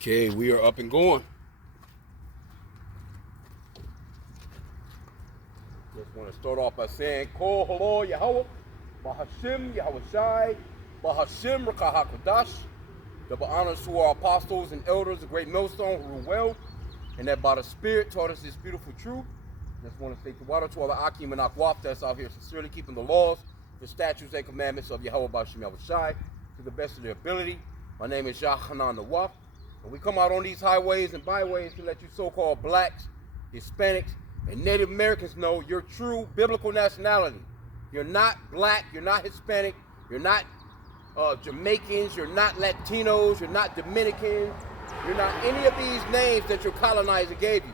Okay, we are up and going. Just want to start off by saying, Kol Halo Yahweh, H.I.M Yahweh Shai, H.I.M Rakah HaKodash. Double honors to our apostles and elders, the great millstone who rule well, and that by the Spirit taught us this beautiful truth. Just want to say to water to all the H.I.M and Akwaf that's out here sincerely keeping the laws, the statutes and commandments of Yahweh B'Shem Yahweh Shai to the best of their ability. My name is Yahanan Nawaf. And we come out on these highways and byways to let you so-called blacks, Hispanics, and Native Americans know your true biblical nationality. You're not black, you're not Hispanic, you're not Jamaicans, you're not Latinos, you're not Dominicans, you're not any of these names that your colonizer gave you.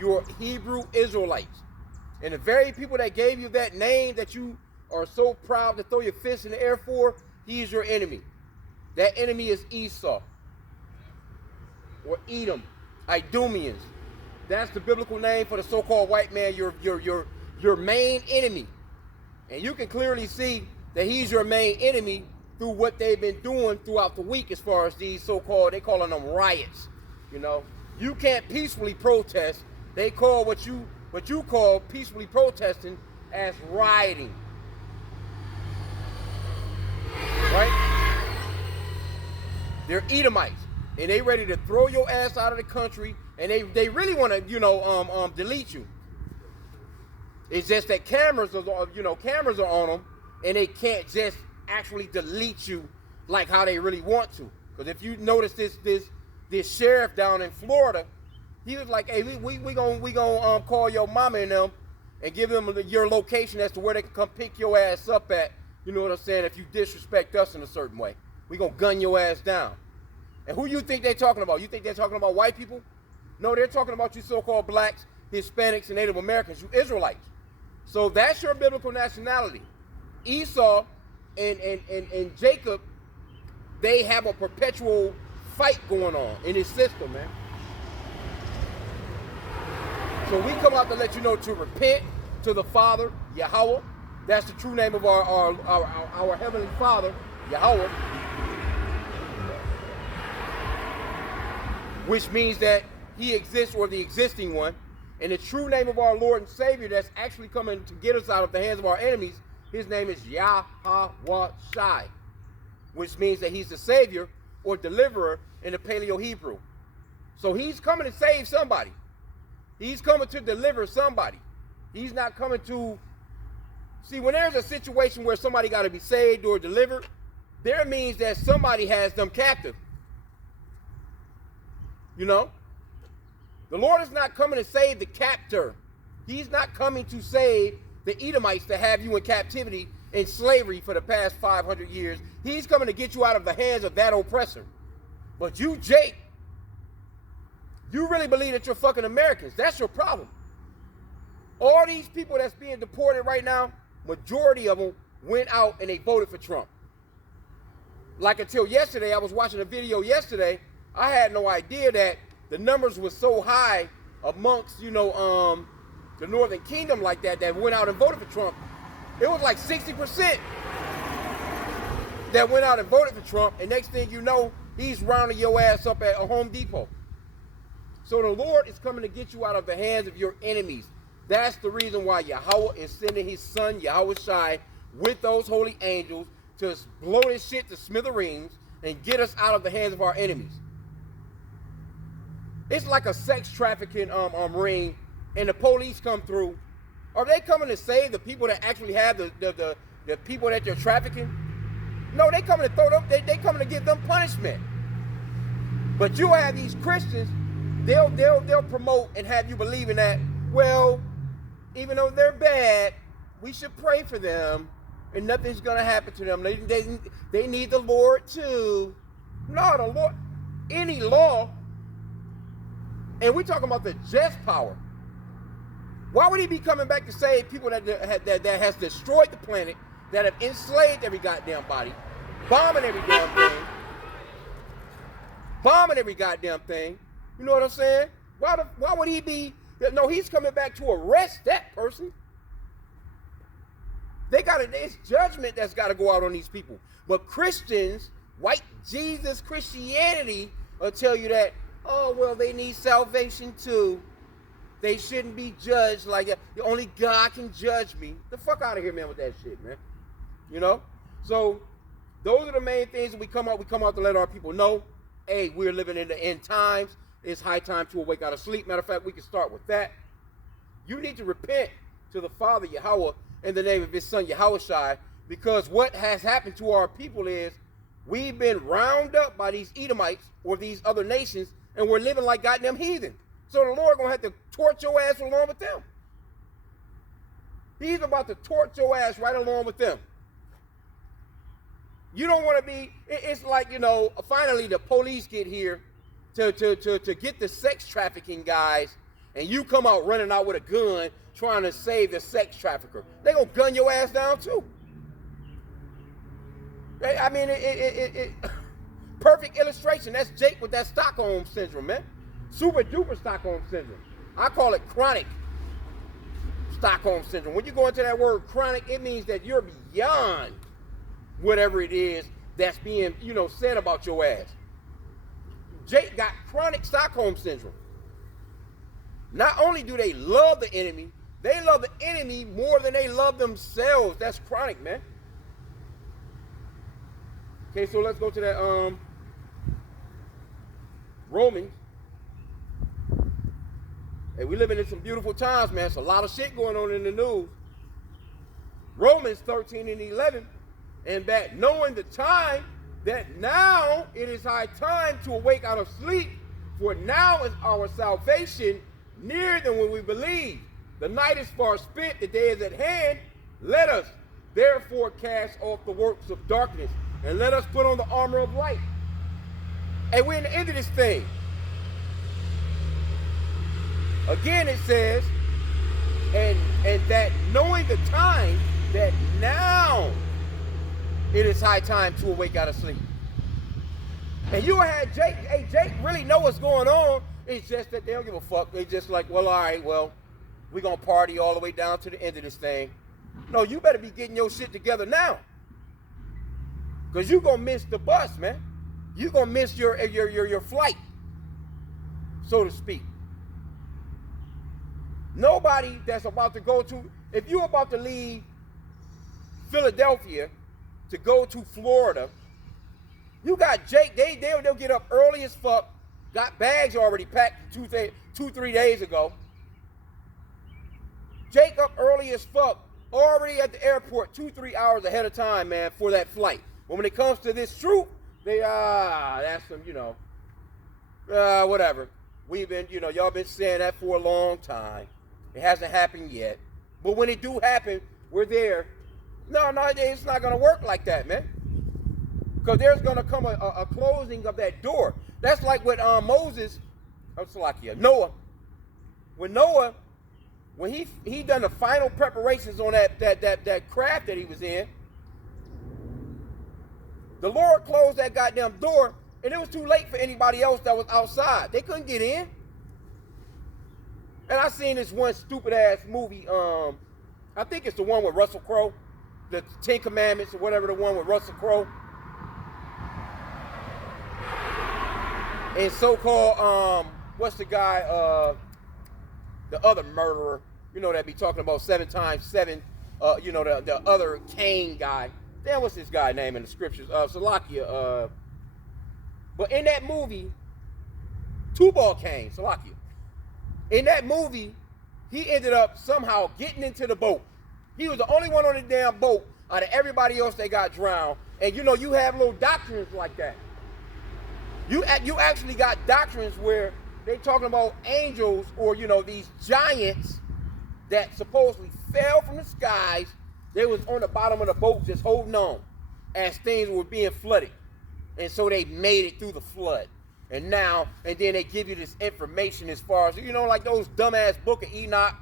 You're Hebrew Israelites. And the very people that gave you that name that you are so proud to throw your fist in the air for, he's your enemy. That enemy is Esau. Or Edom, Idumeans. That's the biblical name for the so-called white man, your main enemy. And you can clearly see that he's your main enemy through what they've been doing throughout the week as far as these so-called, they calling them riots. You know, you can't peacefully protest. They call what you call peacefully protesting as rioting. Right? They're Edomites. And they ready to throw your ass out of the country, and they really want to, delete you. It's just that cameras are on them, and they can't just actually delete you like how they really want to. Because if you notice this sheriff down in Florida, he was like, hey, we gonna call your mama and them and give them your location as to where they can come pick your ass up at. You know what I'm saying? If you disrespect us in a certain way, we gonna gun your ass down. And who you think they're talking about? You think they're talking about white people? No, they're talking about you so-called blacks, Hispanics, and Native Americans, you Israelites. So that's your biblical nationality. Esau and Jacob, they have a perpetual fight going on in his system, man. So we come out to let you know to repent to the Father, Yahweh. That's the true name of our Heavenly Father, Yahweh. Which means that he exists, or the existing one. And the true name of our Lord and Savior that's actually coming to get us out of the hands of our enemies, his name is Yahweh Shai, which means that he's the Savior or deliverer in the Paleo-Hebrew. So he's coming to save somebody. He's coming to deliver somebody. He's not coming to... See, when there's a situation where somebody got to be saved or delivered, there means that somebody has them captive. You know, the Lord is not coming to save the captor. He's not coming to save the Edomites to have you in captivity in slavery for the past 500 years. He's coming to get you out of the hands of that oppressor. But you, Jake, you really believe that you're fucking Americans. That's your problem. All these people that's being deported right now, majority of them went out and they voted for Trump. Like until yesterday, I was watching a video yesterday. I had no idea that the numbers were so high amongst, the Northern Kingdom like that went out and voted for Trump. It was like 60% that went out and voted for Trump, and next thing you know, he's rounding your ass up at a Home Depot. So the Lord is coming to get you out of the hands of your enemies. That's the reason why Yahweh is sending his son, Yahweh Shai, with those holy angels to blow this shit to smithereens and get us out of the hands of our enemies. It's like a sex trafficking ring, and the police come through. Are they coming to save the people that actually have the people that they're trafficking? No, they coming to throw them. They coming to give them punishment. But you have these Christians. They'll promote and have you believing that, well, even though they're bad, we should pray for them, and nothing's gonna happen to them. They need the Lord too. No, the Lord. Any law. And we're talking about the just power. Why would he be coming back to save people that has destroyed the planet, that have enslaved every goddamn body, bombing every goddamn thing? You know what I'm saying? Why would he be? No, he's coming back to arrest that person. It's judgment that's got to go out on these people. But Christians, white Jesus Christianity, will tell you that Oh, well, they need salvation too. They shouldn't be judged like that. Only God can judge me. The fuck out of here, man, with that shit, man. You know? So, those are the main things that we come out to let our people know. Hey, we're living in the end times. It's high time to awake out of sleep. Matter of fact, we can start with that. You need to repent to the Father Yahweh in the name of his son Yahushai, because what has happened to our people is we've been rounded up by these Edomites or these other nations, and we're living like goddamn heathen. So the Lord gonna have to torch your ass along with them. He's about to torch your ass right along with them. You don't want to be, it's like, you know, finally the police get here to get the sex trafficking guys, and you come out running out with a gun trying to save the sex trafficker. They gonna gun your ass down too. I mean, perfect illustration. That's Jake with that Stockholm syndrome, man. Super duper Stockholm syndrome. I call it chronic Stockholm syndrome. When you go into that word chronic, it means that you're beyond whatever it is that's being, you know, said about your ass. Jake got chronic Stockholm syndrome. Not only do they love the enemy, they love the enemy more than they love themselves. That's chronic, man. Okay, so let's go to that Romans. Hey, we living in some beautiful times, man. It's a lot of shit going on in the news. Romans 13 and 11. And that knowing the time, that now it is high time to awake out of sleep, for now is our salvation nearer than when we believe. The night is far spent, the day is at hand. Let us therefore cast off the works of darkness, and let us put on the armor of light. And we're in the end of this thing. Again it says, and that knowing the time, that now it is high time to awake out of sleep. And you had Jake, hey, Jake really know what's going on. It's just that they don't give a fuck. They just like, well, all right, well, we're going to party all the way down to the end of this thing. No, you better be getting your shit together now. Because you're going to miss the bus, man. You're going to miss your flight, so to speak. Nobody that's about to go to, if you're about to leave Philadelphia to go to Florida, you got Jake, they'll get up early as fuck, got bags already packed 2-3 days ago. Jake up early as fuck, already at the airport 2-3 hours ahead of time, man, for that flight. But when it comes to this troop, they, that's some, you know, whatever. We've been, you know, y'all been saying that for a long time. It hasn't happened yet. But when it do happen, we're there. No, it's not going to work like that, man. Because there's going to come a closing of that door. That's like with Noah. When Noah, when he done the final preparations on that craft that he was in, the Lord closed that goddamn door, and it was too late for anybody else that was outside. They couldn't get in. And I seen this one stupid ass movie. I think it's the one with Russell Crowe, the 10 Commandments or whatever, the one with Russell Crowe. And so-called, what's the guy, the other murderer, you know, that be talking about 7 times 7, you know, the other Cain guy. Damn, what's this guy name in the scriptures? Salakia. But in that movie, Tubal Cain, Salakia. In that movie, he ended up somehow getting into the boat. He was the only one on the damn boat out of everybody else that got drowned. And you know, you have little doctrines like that. You actually got doctrines where they talking about angels, or, you know, these giants that supposedly fell from the skies. They was on the bottom of the boat just holding on as things were being flooded. And so they made it through the flood. And then they give you this information as far as, you know, like those dumbass Book of Enoch,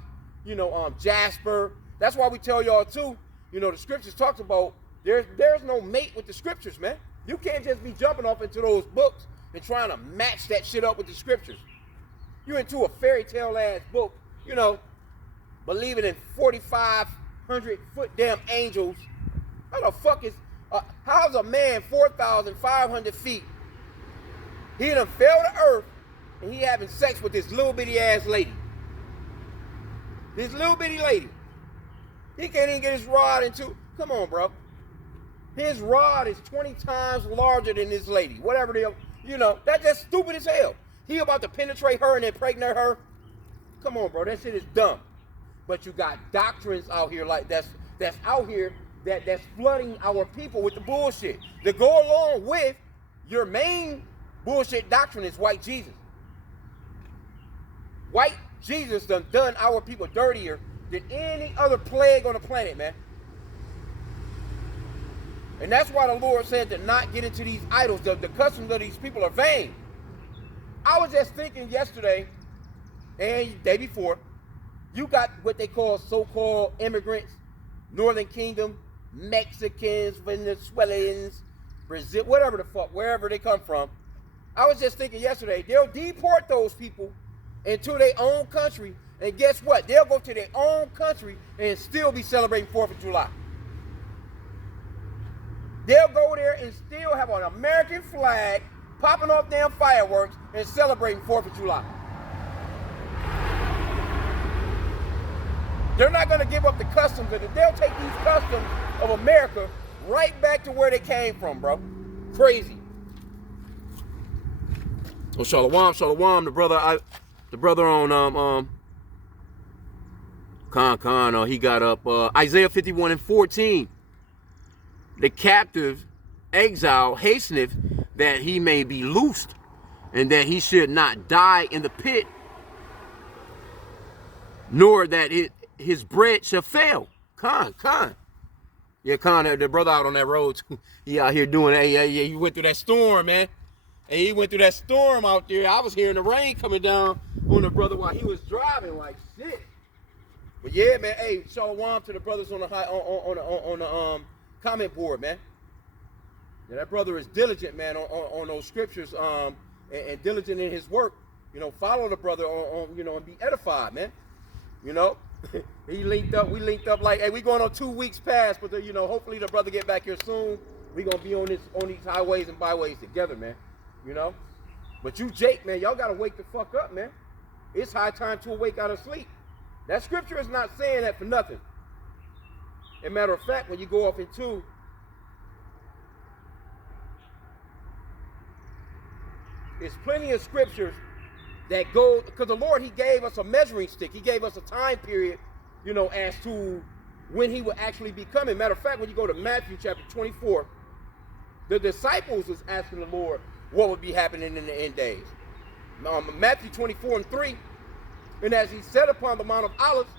you know, Jasper. That's why we tell y'all too, you know, the scriptures talks about there's no mate with the scriptures, man. You can't just be jumping off into those books and trying to match that shit up with the scriptures. You into a fairy tale ass book, you know, believing in 4,500-foot damn angels. How the fuck is, how's a man 4,500 feet? He done fell to earth, and he having sex with this little bitty ass lady. This little bitty lady. He can't even get his rod into. Come on, bro. His rod is 20 times larger than this lady. Whatever they, you know, that's just stupid as hell. He about to penetrate her and impregnate her. Come on, bro. That shit is dumb. But you got doctrines out here like that's out here that's flooding our people with the bullshit. To go along with your main bullshit doctrine is white Jesus. White Jesus done our people dirtier than any other plague on the planet, man. And that's why the Lord said to not get into these idols. The customs of these people are vain. I was just thinking yesterday and the day before, you got what they call so-called immigrants, Northern Kingdom, Mexicans, Venezuelans, Brazil, whatever the fuck, wherever they come from. I was just thinking yesterday, they'll deport those people into their own country, and guess what? They'll go to their own country and still be celebrating 4th of July. They'll go there and still have an American flag, popping off damn fireworks and celebrating 4th of July. They're not going to give up the customs of it. They'll take these customs of America right back to where they came from, bro. Crazy. Oh, Shalom, the brother on Khan, he got up Isaiah 51:14. The captive exile hasteneth that he may be loosed, and that he should not die in the pit, nor that his bread shall fail. Khan. Yeah, Khan, the brother out on that road, he out here doing, he went through that storm, man. And he went through that storm out there. I was hearing the rain coming down on the brother while he was driving like shit. But yeah, man, hey, shalom to the brothers on the comment board, man. Yeah, that brother is diligent, man, on those scriptures, and diligent in his work. You know, follow the brother on and be edified, man. You know, we linked up like, hey, we going on 2 weeks past, but hopefully the brother get back here soon. We gonna be on these highways and byways together, man. You know, but you, Jake, man, y'all gotta wake the fuck up, man. It's high time to awake out of sleep. That scripture is not saying that for nothing. As a matter of fact, when you go off into there's plenty of scriptures that go, because the Lord, he gave us a measuring stick. He gave us a time period, as to when he will actually be coming. Matter of fact, when you go to Matthew chapter 24, the disciples was asking the Lord what would be happening in the end days. Matthew 24:3, and as he sat upon the Mount of Olives,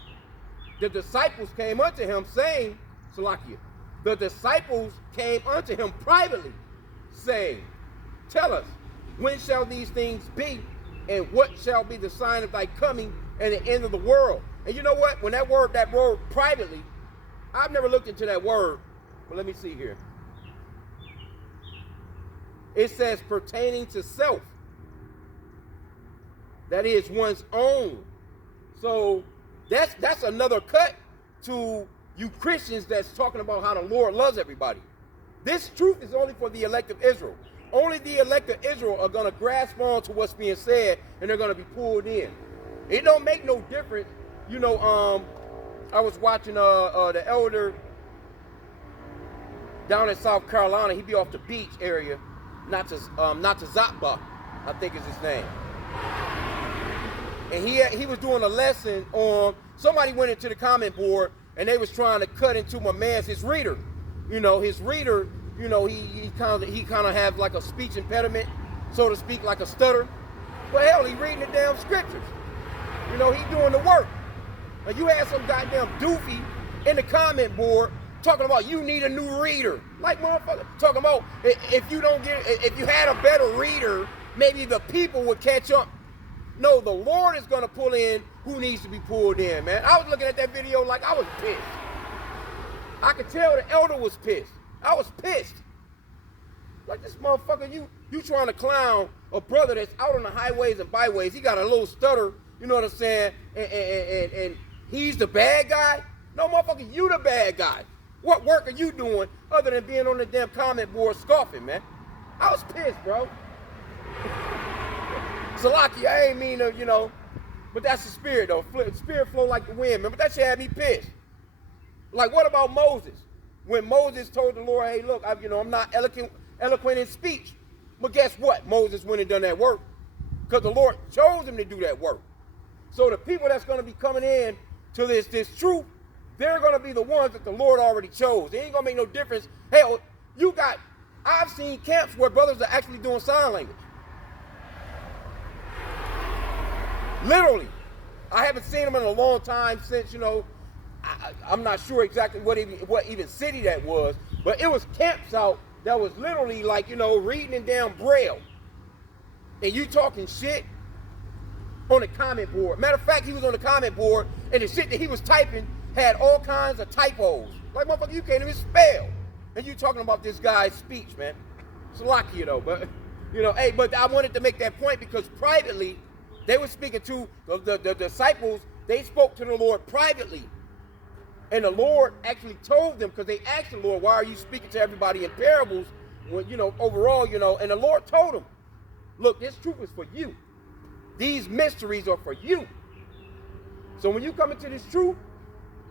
the disciples came unto him saying, Salakia, the disciples came unto him privately, saying, tell us, when shall these things be, and what shall be the sign of thy coming and the end of the world? And you know what? When that word privately, I've never looked into that word, but let me see here. It says pertaining to self. That is one's own. So that's another cut to you Christians that's talking about how the Lord loves everybody. This truth is only for the elect of Israel. Only the elect of Israel are going to grasp on to what's being said, and they're going to be pulled in. It don't make no difference. I was watching the elder down in South Carolina. He be off the beach area. Not to Zappa, I think is his name. And he was doing a lesson on, somebody went into the comment board and they was trying to cut into my man's his reader. His reader, he kind of have like a speech impediment, so to speak, like a stutter. Well, hell, he reading the damn scriptures. He doing the work. Now you had some goddamn doofy in the comment board talking about you need a new reader. Like, motherfucker, talking about if you had a better reader, maybe the people would catch up. No, the Lord is going to pull in who needs to be pulled in, man. I was looking at that video like I was pissed. I could tell the elder was pissed. I was pissed. Like, this motherfucker, you trying to clown a brother that's out on the highways and byways. He got a little stutter, you know what I'm saying? And he's the bad guy? No, motherfucker, you the bad guy. What work are you doing other than being on the damn comment board scoffing, man? I was pissed, bro. Salaki, I ain't mean to, but that's the spirit though. Spirit flow like the wind. Remember that shit had me pissed. Like, what about Moses? When Moses told the Lord, hey, look, I'm not eloquent in speech. But guess what? Moses went and done that work. Because the Lord chose him to do that work. So the people that's going to be coming in to this truth, they're going to be the ones that the Lord already chose. It ain't going to make no difference. Hell, I've seen camps where brothers are actually doing sign language. Literally. I haven't seen them in a long time since, I'm not sure exactly what even city that was, but it was camps out that was literally like, reading in damn Braille. And you talking shit on the comment board. Matter of fact, he was on the comment board and the shit that he was typing had all kinds of typos. Like, motherfucker, you can't even spell. And you talking about this guy's speech, man. It's lucky, though, but, hey, but I wanted to make that point because privately, they were speaking to the disciples. They spoke to the Lord privately. And the Lord actually told them, because they asked the Lord, why are you speaking to everybody in parables? When, overall, and the Lord told them, look, this truth is for you. These mysteries are for you. So when you come into this truth,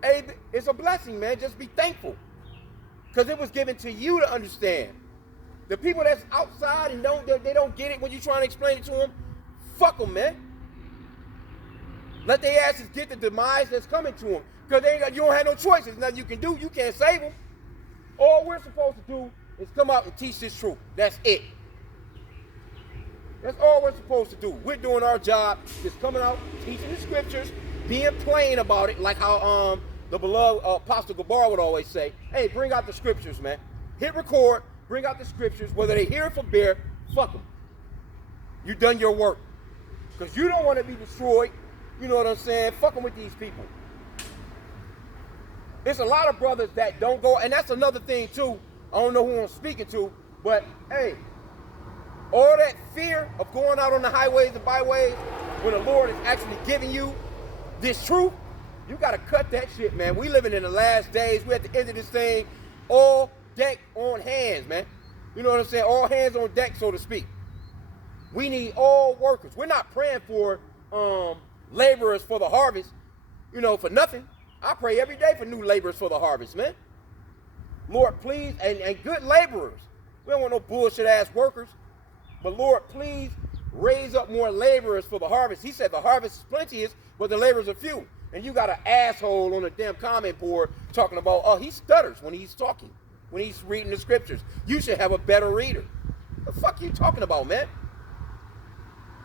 hey, it's a blessing, man. Just be thankful. Because it was given to you to understand. The people that's outside and they don't get it when you're trying to explain it to them, fuck them, man. Let their asses get the demise that's coming to them. Because you don't have no choice. There's nothing you can do. You can't save them. All we're supposed to do is come out and teach this truth. That's it. That's all we're supposed to do. We're doing our job, just coming out, teaching the scriptures, being plain about it, like how the beloved Apostle Gabar would always say, hey, bring out the scriptures, man. Hit record, bring out the scriptures. Whether they hear it from bear, fuck them. You done your work. Because you don't want to be destroyed. You know what I'm saying? Fuck them with these people. There's a lot of brothers that don't go, and that's another thing too. I don't know who I'm speaking to, but hey, all that fear of going out on the highways and byways when the Lord is actually giving you this truth, you got to cut that shit, man. We living in the last days. We're at the end of this thing. All deck on hands, man. You know what I'm saying? All hands on deck, so to speak. We need all workers. We're not praying for laborers for the harvest, for nothing. I pray every day for new laborers for the harvest, man. Lord, please, and good laborers. We don't want no bullshit ass workers. But Lord, please raise up more laborers for the harvest. He said the harvest is plenteous, but the laborers are few. And you got an asshole on the damn comment board talking about, oh, he stutters when he's talking, when he's reading the scriptures. You should have a better reader. The fuck you talking about, man?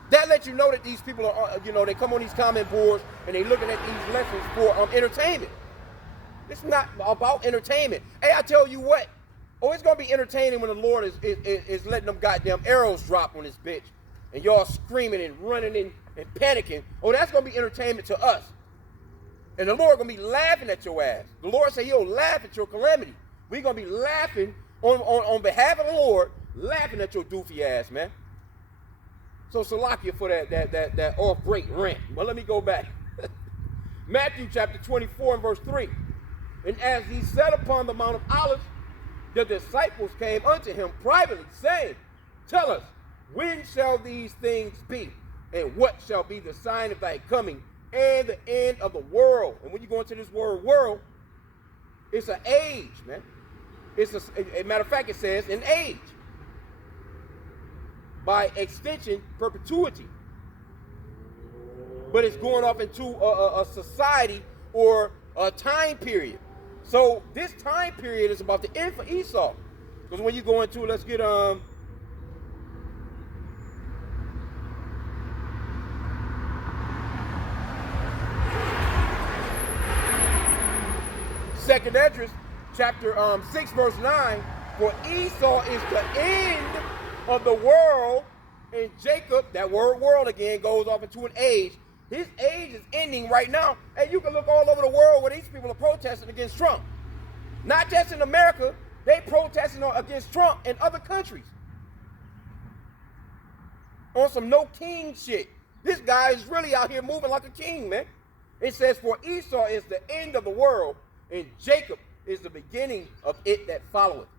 That lets you know that these people are, they come on these comment boards and they looking at these lessons for entertainment. It's not about entertainment. Hey, I tell you what. Oh, it's going to be entertaining when the Lord is letting them goddamn arrows drop on this bitch. And y'all screaming and running and panicking. Oh, that's going to be entertainment to us. And the Lord going to be laughing at your ass. The Lord said he'll laugh at your calamity. We're going to be laughing on behalf of the Lord, laughing at your doofy ass, man. So Salakia for that off-break rant. But let me go back. Matthew chapter 24 and verse 3. And as he sat upon the Mount of Olives, the disciples came unto him privately, saying, tell us, when shall these things be? And what shall be the sign of thy coming and the end of the world? And when you go into this word world, it's an age, man. It's a matter of fact, it says an age. By extension, perpetuity. But it's going off into a society or a time period. So this time period is about to end for Esau. Because when you go into, let's get Second Esdras, chapter 6, verse 9. For Esau is the end of the world, and Jacob, that word world again, goes off into an age. His age is ending right now. And you can look all over the world where these people are protesting against Trump. Not just in America, they protesting against Trump in other countries. On some no king shit. This guy is really out here moving like a king, man. It says, for Esau is the end of the world, and Jacob is the beginning of it that followeth.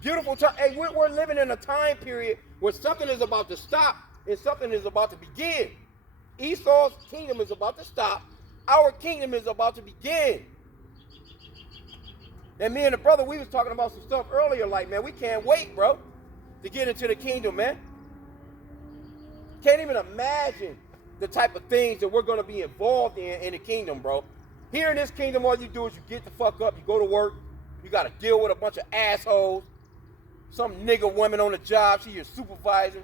Beautiful time. Hey, we're living in a time period where something is about to stop and something is about to begin. Esau's kingdom is about to stop. Our kingdom is about to begin. And me and the brother, we was talking about some stuff earlier, like, man, we can't wait, bro, to get into the kingdom, man. Can't even imagine the type of things that we're going to be involved in the kingdom, bro. Here in this kingdom, all you do is you get the fuck up, you go to work, you got to deal with a bunch of assholes, some nigga woman on the job, she your supervisor,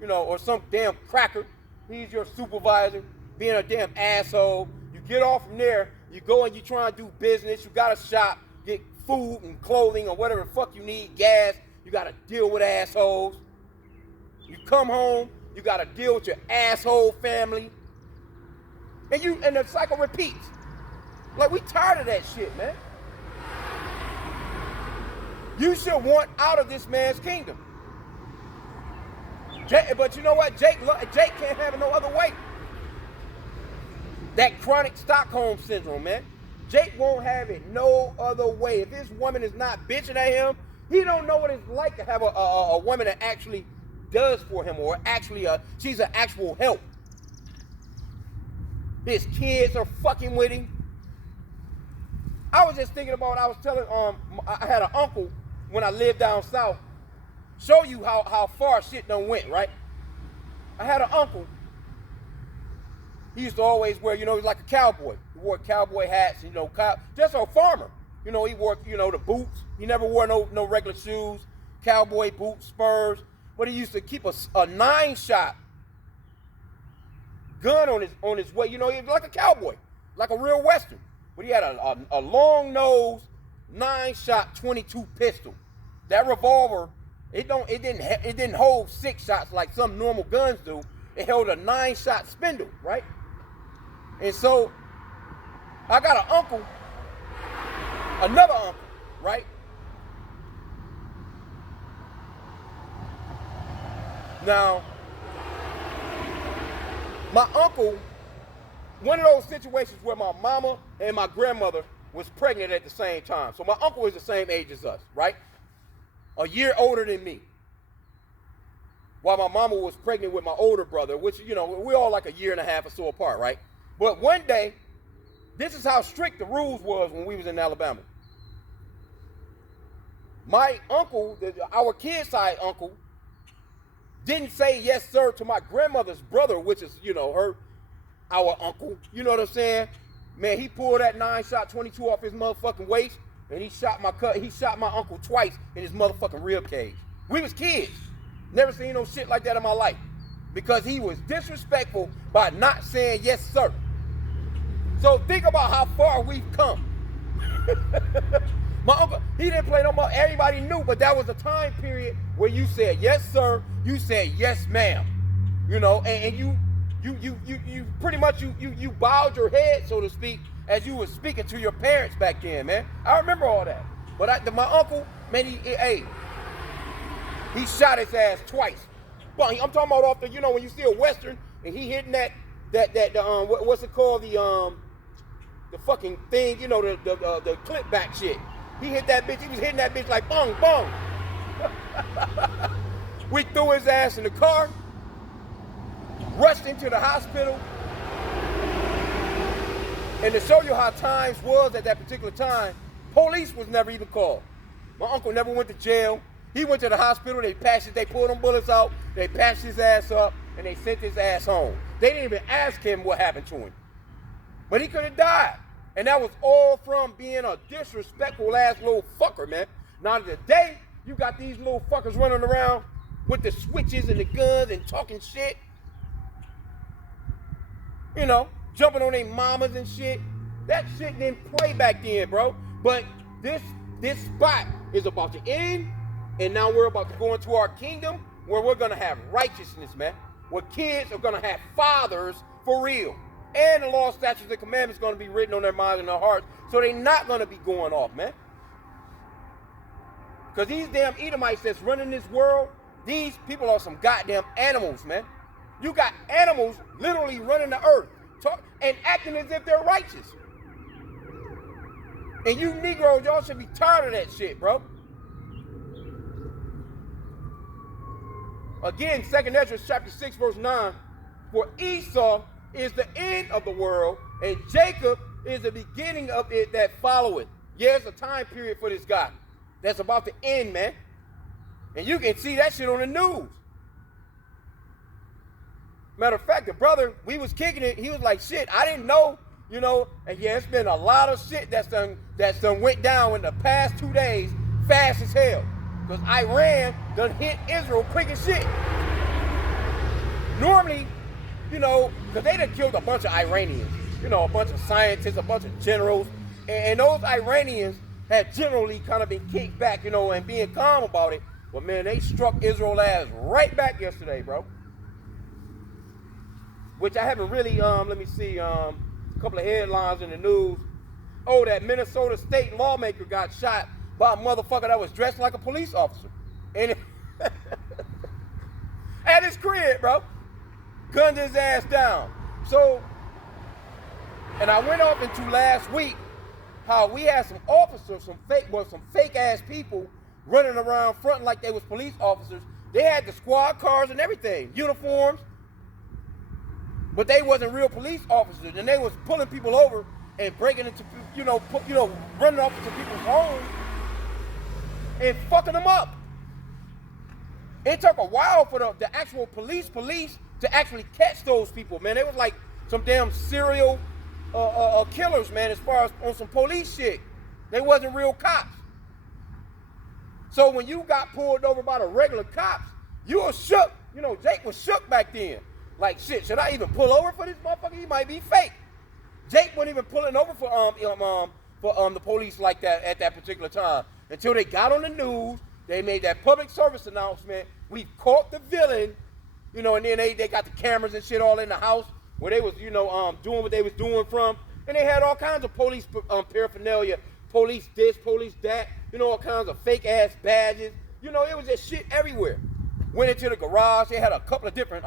you know, or some damn cracker, he's your supervisor, being a damn asshole. You get off from there, you go and you try and do business, you got to shop, get food and clothing or whatever the fuck you need, gas, you got to deal with assholes. You come home, you got to deal with your asshole family. And the cycle repeats. Like, we tired of that shit, man. You should want out of this man's kingdom. But you know what? Jake can't have it no other way. That chronic Stockholm syndrome, man. Jake won't have it no other way. If this woman is not bitching at him, he don't know what it's like to have a woman that actually does for him, or actually she's an actual help. His kids are fucking with him. I was just thinking about, I was telling, I had an uncle when I lived down south, show you how far shit done went, right? I had an uncle. He used to always wear, you know, he's like a cowboy. He wore cowboy hats, you know, just a farmer. You know, he wore, you know, the boots. He never wore no regular shoes, cowboy boots, spurs. But he used to keep a 9-shot gun on his way. You know, he was like a cowboy, like a real Western. But he had a long nose 9-shot 22 pistol. That revolver, it didn't hold 6 shots like some normal guns do. It held a 9-shot spindle, right? And so I got another uncle, right? Now, my uncle, one of those situations where my mama and my grandmother was pregnant at the same time. So my uncle is the same age as us, right? A year older than me. While my mama was pregnant with my older brother, which, you know, we're all like a year and a half or so apart, right? But one day, this is how strict the rules was when we was in Alabama. My uncle, our kid side uncle, didn't say yes, sir, to my grandmother's brother, which is, you know, our uncle. You know what I'm saying? Man, he pulled that 9-shot 22 off his motherfucking waist, and he shot my uncle twice in his motherfucking rib cage. We was kids. Never seen no shit like that in my life. Because he was disrespectful by not saying yes, sir. So think about how far we've come. My uncle, he didn't play no more. Everybody knew, but that was a time period where you said yes, sir. You said yes, ma'am. You know, and you pretty much you bowed your head, so to speak, as you were speaking to your parents back then, man. I remember all that. But my uncle, man, he shot his ass twice. But I'm talking about off the, you know, when you see a Western and he hitting that what's it called, the fucking thing, you know, the clip back shit. He hit that bitch. He was hitting that bitch like bong bong. We threw his ass in the car, rushed into the hospital, and to show you how times was at that particular time, police was never even called. My uncle never went to jail. He went to the hospital. They pulled them bullets out. They patched his ass up, and they sent his ass home. They didn't even ask him what happened to him, but he could have died. And that was all from being a disrespectful ass little fucker, man. Now today, you got these little fuckers running around with the switches and the guns and talking shit. You know, jumping on their mamas and shit. That shit didn't play back then, bro. But this spot is about to end, and now we're about to go into our kingdom where we're gonna have righteousness, man. Where kids are gonna have fathers for real. And the law, statutes, and commandments going to be written on their minds and their hearts. So they're not going to be going off, man. Because these damn Edomites that's running this world, these people are some goddamn animals, man. You got animals literally running the earth and acting as if they're righteous. And you Negroes, y'all should be tired of that shit, bro. Again, 2nd Ezra chapter 6, verse 9. For Esau is the end of the world, and Jacob is the beginning of it that followeth. Yeah, it's a time period for this guy that's about to end, man. And you can see that shit on the news. Matter of fact, the brother, we was kicking it, he was like, shit, I didn't know, you know, and yeah, it's been a lot of shit that's done went down in the past 2 days, fast as hell. Because Iran done hit Israel quick as shit. Normally, you know, because they done killed a bunch of Iranians, you know, a bunch of scientists, a bunch of generals, and those Iranians had generally kind of been kicked back, you know, and being calm about it. But man, they struck Israel ass right back yesterday, bro. Which I haven't really, let me see, a couple of headlines in the news. Oh, that Minnesota state lawmaker got shot by a motherfucker that was dressed like a police officer. And at his crib, bro. Gunned his ass down. So, and I went off into last week how we had some officers, some fake ass people running around fronting like they was police officers. They had the squad cars and everything, uniforms, but they wasn't real police officers, and they was pulling people over and breaking into, running off into people's homes and fucking them up. It took a while for the actual police to actually catch those people, man. They was like some damn serial killers, man, as far as on some police shit. They wasn't real cops. So when you got pulled over by the regular cops, you were shook. You know, Jake was shook back then. Like, shit, should I even pull over for this motherfucker? He might be fake. Jake wasn't even pulling over for the police like that at that particular time. Until they got on the news, they made that public service announcement. We caught the villain, you know, and then they got the cameras and shit all in the house where they was, doing what they was doing from. And they had all kinds of police paraphernalia, police this, police that, all kinds of fake ass badges. It was just shit everywhere. Went into the garage. They had a couple of different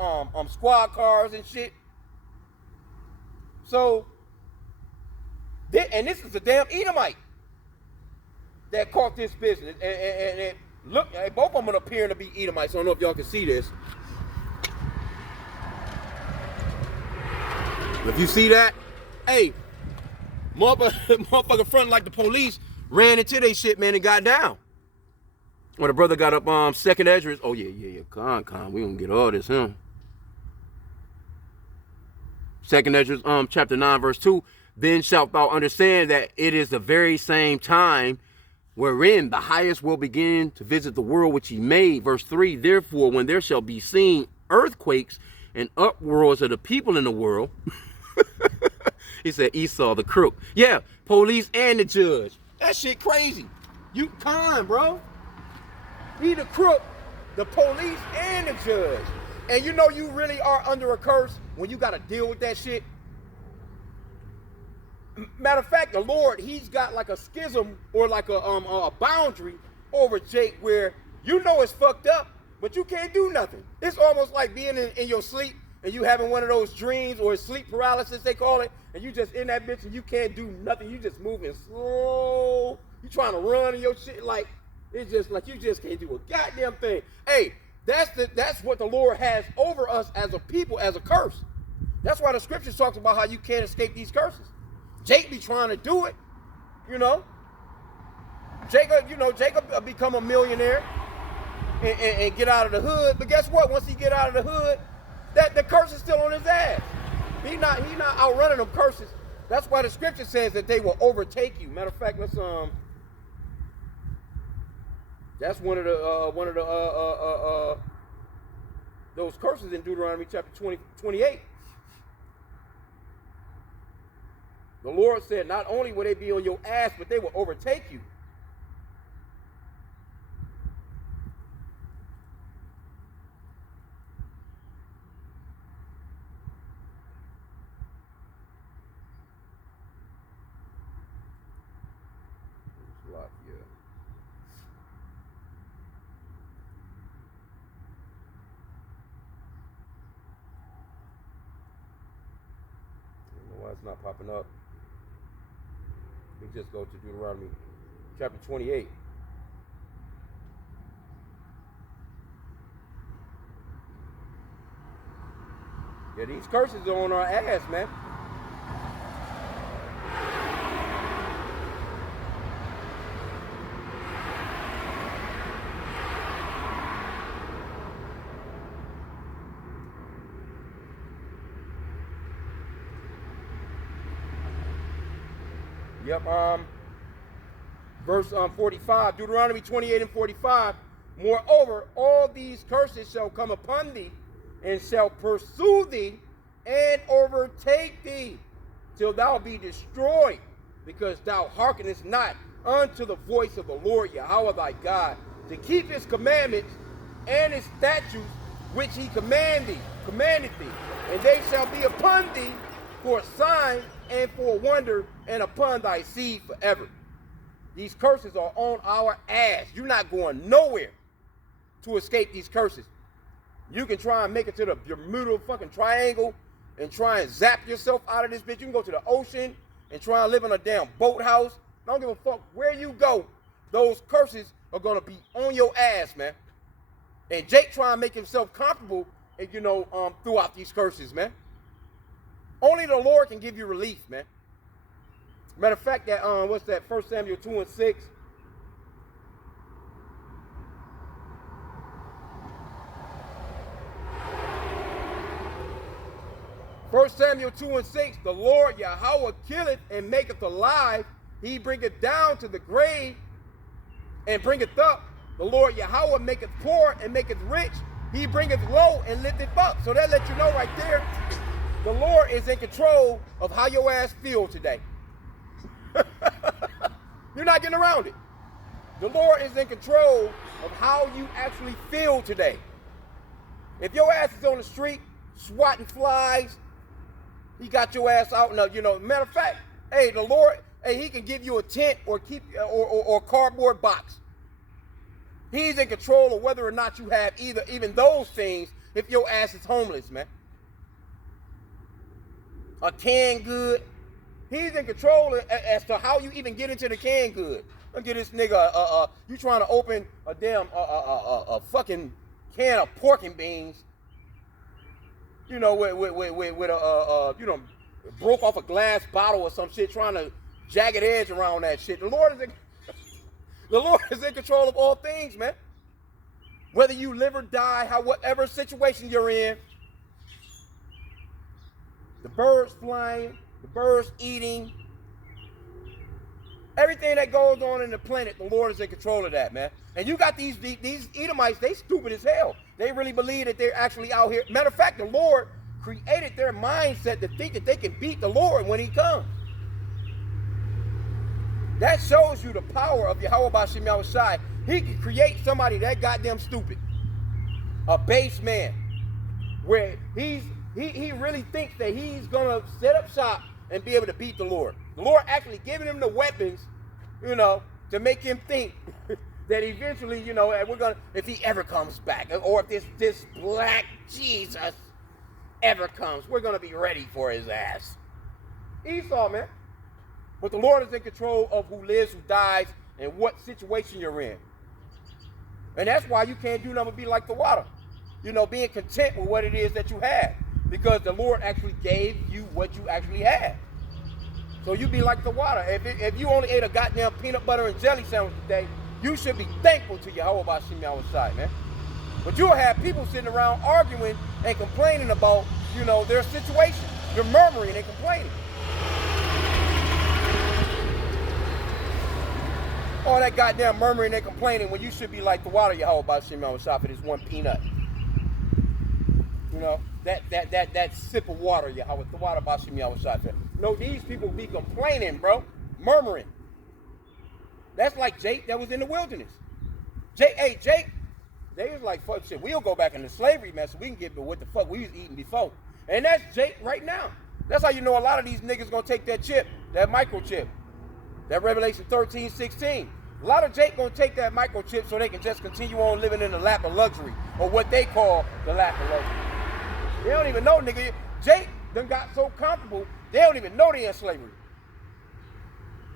squad cars and shit. So, and this is a damn Edomite that caught this business. And look, both of them appear to be Edomites. I don't know if y'all can see this. If you see that, hey, motherfucker fronting like the police ran into they shit, man, and got down. When the brother got up 2nd Ezra, oh yeah, con, we gonna get all this, huh? 2nd Ezra, chapter 9, verse 2, then shalt thou understand that it is the very same time wherein the highest will begin to visit the world which he made. Verse 3, therefore, when there shall be seen earthquakes and uproars of the people in the world, he said Esau the crook. Yeah, police and the judge. That shit crazy. You con, bro. He the crook, the police, and the judge. And you really are under a curse when you got to deal with that shit. Matter of fact, the Lord, he's got like a schism or like a boundary over Jake where it's fucked up, but you can't do nothing. It's almost like being in your sleep and you having one of those dreams or sleep paralysis, they call it, and you just in that bitch and you can't do nothing. You just moving slow. You trying to run and your shit like, it's just like you just can't do a goddamn thing. Hey, that's what the Lord has over us as a people, as a curse. That's why the scriptures talks about how you can't escape these curses. Jake be trying to do it, Jacob become a millionaire and get out of the hood. But guess what? Once he get out of the hood, that the curse is still on his ass. He not outrunning them curses. That's why the scripture says that they will overtake you. Matter of fact, let's that's one of the those curses in Deuteronomy chapter 28. The Lord said, not only will they be on your ass, but they will overtake you. It's not popping up. We just go to Deuteronomy chapter 28. Yeah, these curses are on our ass, man. Yep, verse 45, Deuteronomy 28 and 45. Moreover, all these curses shall come upon thee, and shall pursue thee, and overtake thee, till thou be destroyed, because thou hearkenest not unto the voice of the Lord Yahweh thy God, to keep his commandments and his statutes which he commanded thee, and they shall be upon thee for a sign and for a wonder, and upon thy seed forever. These curses are on our ass. You're not going nowhere to escape these curses. You can try and make it to the Bermuda fucking Triangle and try and zap yourself out of this bitch. You can go to the ocean and try and live in a damn boathouse. I don't give a fuck where you go. Those curses are gonna be on your ass, man. And Jake trying to make himself comfortable, throughout these curses, man. Only the Lord can give you relief, man. Matter of fact, that what's that? 1 Samuel 2 and 6. First Samuel 2 and 6. The Lord Yahweh killeth and maketh alive. He bringeth down to the grave and bringeth up. The Lord Yahweh maketh poor and maketh rich. He bringeth low and lifteth up. So that lets you know right there, the Lord is in control of how your ass feel today. You're not getting around it. The Lord is in control of how you actually feel today. If your ass is on the street swatting flies, he got your ass out. Matter of fact, hey, the Lord, hey, he can give you a tent or or cardboard box. He's in control of whether or not you have even those things if your ass is homeless, man. A canned good. He's in control as to how you even get into the canned good. Look at this nigga. You trying to open a damn a fucking can of pork and beans. With a broke off a glass bottle or some shit, trying to jagged edge around that shit. The Lord is in control of all things, man. Whether you live or die, whatever situation you're in. The birds flying, the birds eating, everything that goes on in the planet, the Lord is in control of that, man. And you got these Edomites, they stupid as hell. They really believe that they're actually out here. Matter of fact, the Lord created their mindset to think that they can beat the Lord when he comes. That shows you the power of Yahweh B'Shem Yahushai. He can create somebody that goddamn stupid. A base man. Where he really thinks that he's gonna set up shop and be able to beat the Lord. The Lord actually giving him the weapons, to make him think that eventually, if he ever comes back, or if this black Jesus ever comes, we're gonna be ready for his ass. Esau, man. But the Lord is in control of who lives, who dies, and what situation you're in. And that's why you can't do nothing but be like the water. Being content with what it is that you have. Because the Lord actually gave you what you actually had. So you be like the water. If you only ate a goddamn peanut butter and jelly sandwich today, you should be thankful to Yahweh B'Shem Yahushai, man. But you'll have people sitting around arguing and complaining about, their situation. You're murmuring and complaining. All that goddamn murmuring and complaining when you should be like the water, Yahweh B'Shem Yahushai, for this one peanut. That sip of water, Yahweh, the water B'Shem Yahushai. No, these people be complaining, bro, murmuring. That's like Jake that was in the wilderness. Jake, they was like, fuck shit, we'll go back into slavery, man, so we can get what the fuck we was eating before. And that's Jake right now. That's how you know a lot of these niggas gonna take that chip, that microchip, that Revelation 13:16. A lot of Jake gonna take that microchip so they can just continue on living in the lap of luxury, or what they call the lap of luxury. They don't even know, nigga. Jake done got so comfortable, they don't even know they in slavery.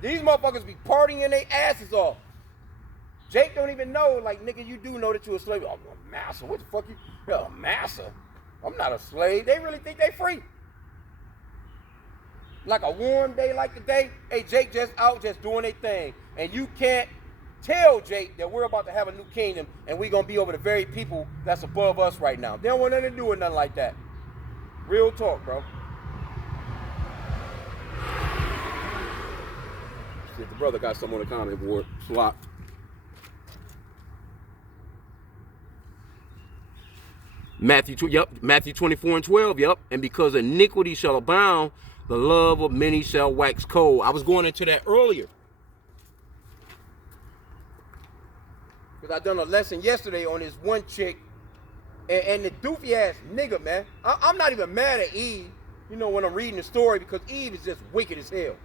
These motherfuckers be partying their asses off. Jake don't even know, like, nigga, you do know that you're a slave. Oh, a massa. What the fuck you? You're a massa. I'm not a slave. They really think they free. Like a warm day like today, hey, Jake just out just doing their thing. And you can't tell Jake that we're about to have a new kingdom and we're going to be over the very people that's above us right now. They don't want nothing to do with nothing like that. Real talk, bro. See if the brother got something on the comment board. Slop. Matthew 24:12, yep. And because iniquity shall abound, the love of many shall wax cold. I was going into that earlier. Because I done a lesson yesterday on this one chick and the doofy ass nigga, man. I'm not even mad at Eve, you know, when I'm reading the story, because Eve is just wicked as hell.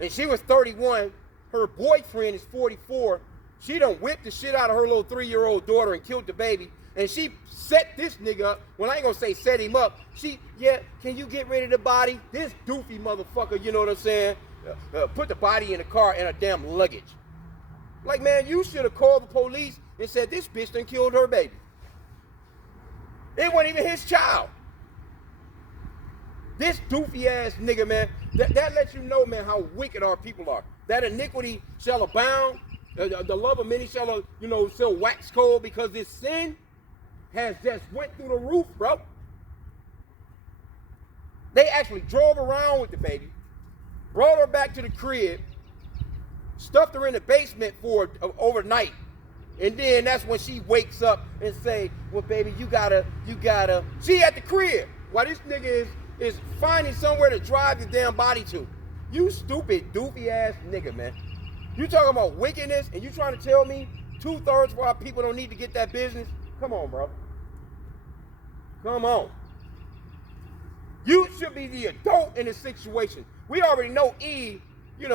And she was 31. Her boyfriend is 44. She done whipped the shit out of her little 3-year-old daughter and killed the baby. And she set this nigga up. Well, I ain't gonna say set him up. Can you get rid of the body? This doofy motherfucker, you know what I'm saying? Put the body in the car and a damn luggage. Like, man, you should have called the police and said this bitch done killed her baby. It wasn't even his child. This doofy ass nigga, man, that lets you know, man, how wicked our people are. That iniquity shall abound. The love of many shall, shall wax cold, because this sin has just went through the roof, bro. They actually drove around with the baby, brought her back to the crib, stuffed her in the basement for overnight. And then that's when she wakes up and say, well, baby, you gotta, she at the crib while this nigga is finding somewhere to drive the damn body to. You stupid, doofy ass nigga, man. You talking about wickedness and you trying to tell me 2/3 of our people don't need to get that business? Come on, bro. Come on. You should be the adult in this situation. We already know Eve,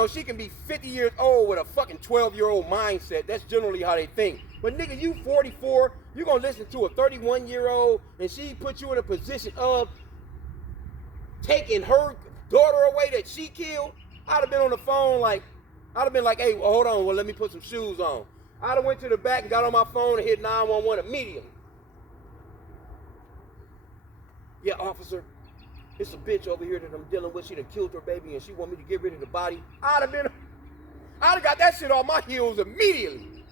she can be 50 years old with a fucking 12-year-old mindset. That's generally how they think. But nigga, you 44, you gonna listen to a 31-year-old and she put you in a position of taking her daughter away that she killed? I'd have been on the phone I'd have been like, hey, well, hold on, let me put some shoes on. I'd have went to the back and got on my phone and hit 911 immediately. Yeah, officer, it's a bitch over here that I'm dealing with. She done killed her baby and she want me to get rid of the body. I'd have got that shit on my heels immediately.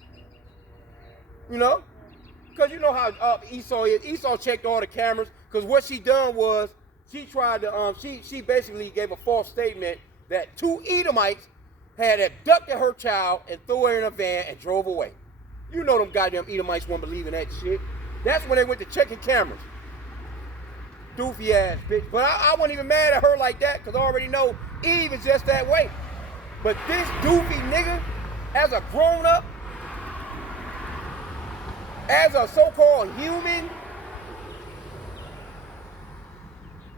Because you know how Esau is. Esau checked all the cameras, because what she done was she tried to, she basically gave a false statement that 2 Edomites had abducted her child and threw her in a van and drove away. You know them goddamn Edomites won't believe in that shit. That's when they went to checking cameras. Doofy ass bitch. But I wasn't even mad at her like that, because I already know Eve is just that way. But this doofy nigga, as a grown-up, as a so-called human,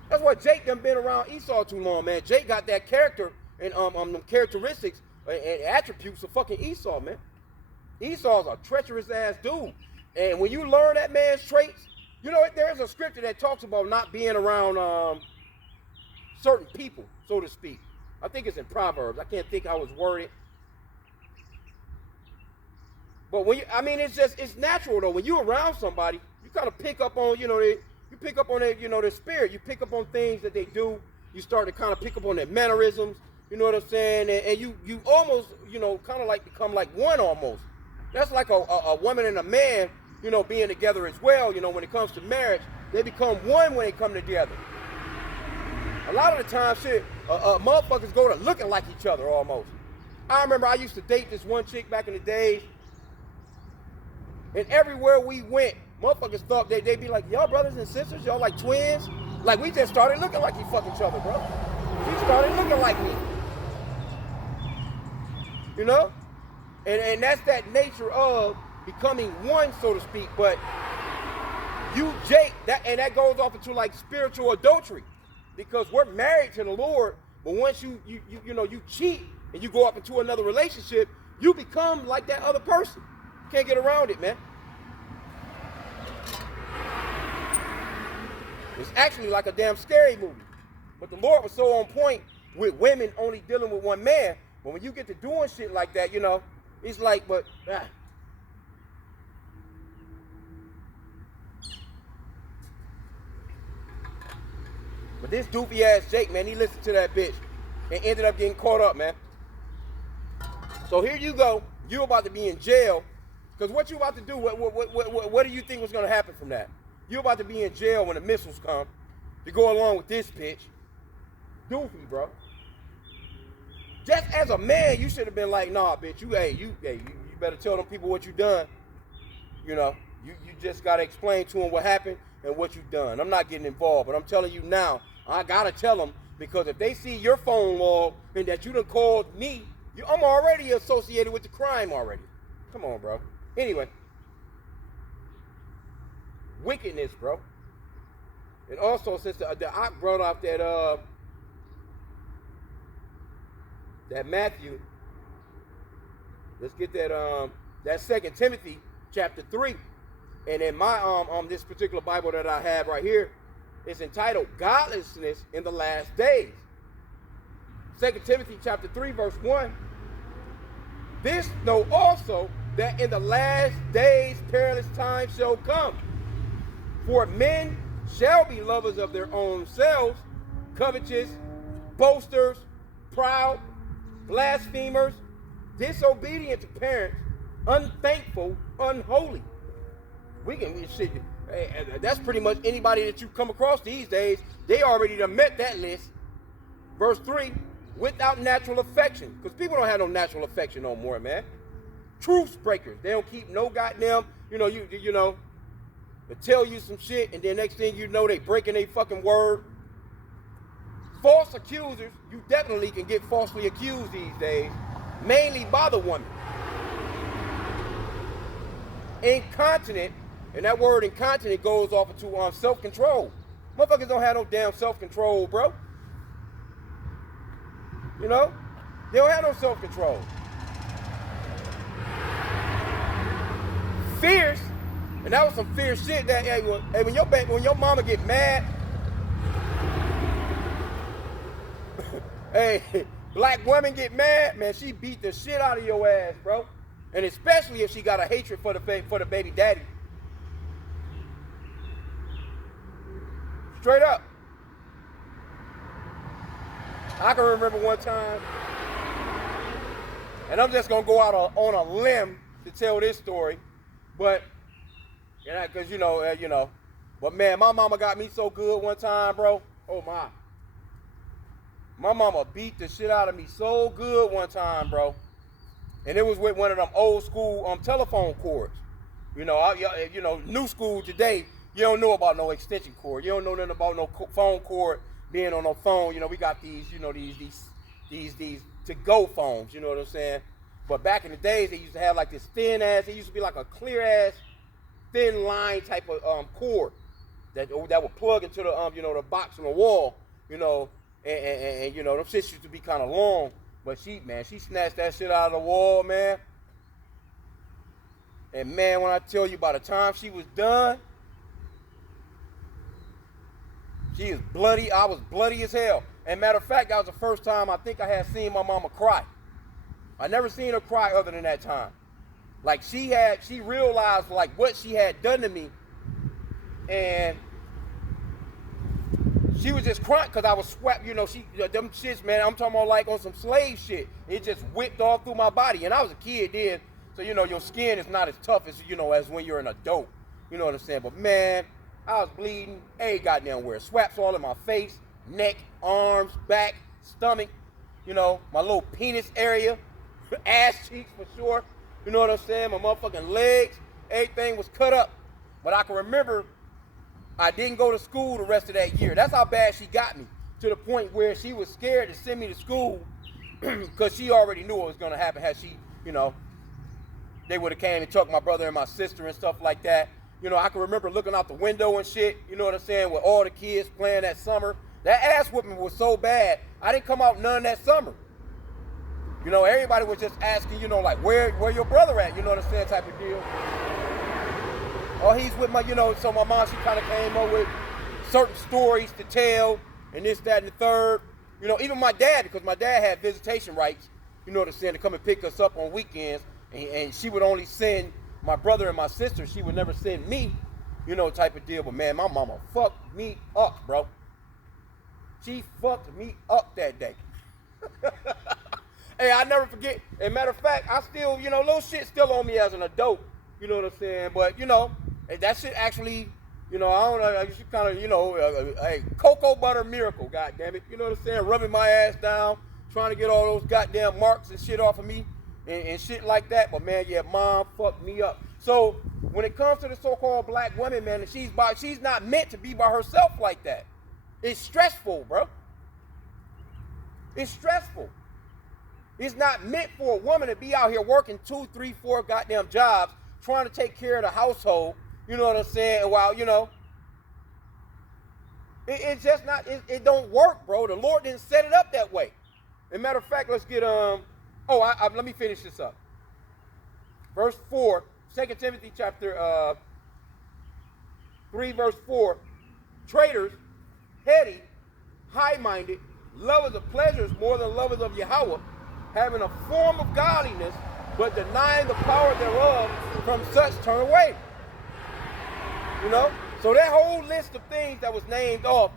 that's why Jake done been around Esau too long, man. Jake got that character and them characteristics and attributes of fucking Esau, man. Esau's a treacherous ass dude. And when you learn that man's traits, there's a scripture that talks about not being around certain people, so to speak. I think it's in Proverbs. I can't think how it's worded. But it's natural though. When you're around somebody, you kind of pick up on, you pick up on their spirit. You pick up on things that they do. You start to kind of pick up on their mannerisms. You know what I'm saying? And you almost, kind of like become like one almost. That's like a woman and a man, being together as well. When it comes to marriage, they become one when they come together. A lot of the time, shit, motherfuckers go to looking like each other almost. I remember I used to date this one chick back in the days, and everywhere we went, motherfuckers thought they'd be like, y'all brothers and sisters, y'all like twins? Like, we just started looking like each other, bro. She started looking like me. And that's that nature of becoming one, so to speak. But you, Jake, that goes off into like spiritual adultery, because we're married to the Lord, but once you cheat and you go up into another relationship, you become like that other person. Can't get around it, man. It's actually like a damn scary movie. But the Lord was so on point with women only dealing with one man. But when you get to doing shit like that, it's like, But this doofy ass Jake, man, he listened to that bitch and ended up getting caught up, man. So here you go. You about to be in jail. Because what you about to do, what do you think was going to happen from that? You about to be in jail when the missiles come to go along with this bitch. Doofy, bro. Just as a man, you should have been like, nah, bitch, you better tell them people what you done. You know, you just got to explain to them what happened and what you done. I'm not getting involved, but I'm telling you now, I got to tell them, because if they see your phone log and that you done called me, I'm already associated with the crime already. Come on, bro. Anyway. Wickedness, bro. And also, since the Ock brought off that Matthew, let's get that 2 Timothy chapter 3. And in my this particular Bible that I have right here, it's entitled Godlessness in the Last Days. 2 Timothy chapter 3, verse 1. This know also, that in the last days perilous times shall come. For men shall be lovers of their own selves, covetous, boasters, proud, blasphemers, disobedient to parents, unthankful, unholy. That's pretty much anybody that you come across these days. They already done met that list. Verse 3, without natural affection. Because people don't have no natural affection no more, man. Truce breakers. They don't keep no goddamn, you know, they tell you some shit, and then next thing you know, they breaking their fucking word. False accusers. You definitely can get falsely accused these days, mainly by the woman. Incontinent, and that word incontinent goes off into self-control. Motherfuckers don't have no damn self-control, bro. You know? They don't have no self-control. Fierce, and that was some fierce shit. That when your mama get mad, hey, black women get mad, man, she beat the shit out of your ass, bro. And especially if she got a hatred for the baby daddy. Straight up. I can remember one time, and I'm just gonna go out on a limb to tell this story, but because you know, but man, my mama got me so good one time, bro. Oh my mama beat the shit out of me so good one time, bro, and it was with one of them old school telephone cords. You know, new school today, you don't know about no extension cord. You don't know nothing about no phone cord being on no phone. You know, we got these to-go phones, you know what I'm saying? But back in the days, they used to have like this thin ass, it used to be like a clear ass, thin line type of cord that would plug into the the box on the wall, and you know, them shits used to be kind of long. But she snatched that shit out of the wall, man. And man, when I tell you, by the time she was done, she is bloody. I was bloody as hell. And matter of fact, that was the first time I think I had seen my mama cry. I never seen her cry other than that time. Like she realized like what she had done to me, and she was just crying because I was swept. You know, them shits, man. I'm talking about like on some slave shit. It just whipped all through my body, and I was a kid then, so you know your skin is not as tough as as when you're an adult. You know what I'm saying? But man, I was bleeding. Hey, goddamn where. Swaps all in my face, neck, arms, back, stomach. You know, my little penis area, ass cheeks for sure. You know what I'm saying? My motherfucking legs, everything was cut up. But I can remember I didn't go to school the rest of that year. That's how bad she got me, to the point where she was scared to send me to school because she already knew what was going to happen had she, they would have came and took my brother and my sister and stuff like that. You know, I can remember looking out the window and shit, you know what I'm saying, with all the kids playing that summer. That ass whooping was so bad, I didn't come out none that summer. You know, everybody was just asking, like, where your brother at, you know what I'm saying, type of deal. Oh, he's with my, so my mom, she kind of came up with certain stories to tell, and this, that, and the third. You know, even my dad, because my dad had visitation rights, you know what I'm saying, to come and pick us up on weekends, and she would only send my brother and my sister. She would never send me, type of deal. But man, my mama fucked me up, bro. She fucked me up that day. Hey, I never forget. As a matter of fact, I still, you know, little shit still on me as an adult. You know what I'm saying? But, you know, that shit actually, you know, I don't know, you should kind of, you know, a cocoa butter miracle, goddammit. You know what I'm saying? Rubbing my ass down, trying to get all those goddamn marks and shit off of me and shit like that. But, man, yeah, mom fucked me up. So, when it comes to the so-called black woman, man, she's not meant to be by herself like that. It's stressful, bro. It's stressful. It's not meant for a woman to be out here working 2, 3, 4 goddamn jobs, trying to take care of the household. You know what I'm saying? And while, you know, it's just not, it don't work, bro. The Lord didn't set it up that way. As a matter of fact, let's get, let me finish this up. Verse 4, 2 Timothy chapter 3, verse 4. Traitors, heady, high-minded, lovers of pleasures more than lovers of Yahweh, having a form of godliness, but denying the power thereof, from such turn away. You know? So that whole list of things that was named off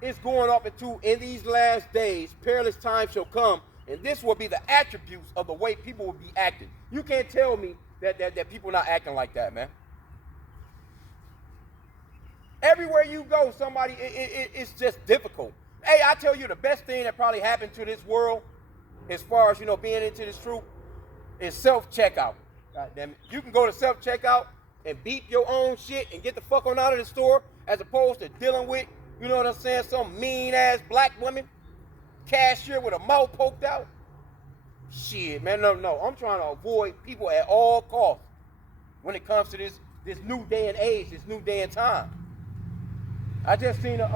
is going up into, in these last days, perilous times shall come, and this will be the attributes of the way people will be acting. You can't tell me that people not acting like that, man. Everywhere you go, somebody, it's just difficult. Hey, I tell you, the best thing that probably happened to this world, as far as, you know, being into this truth, is self-checkout. God damn it. You can go to self-checkout and beep your own shit and get the fuck on out of the store, as opposed to dealing with, you know what I'm saying, some mean-ass black woman, cashier with a mouth poked out. Shit, man, no. I'm trying to avoid people at all costs when it comes to this new day and age, this new day and time. I just seen this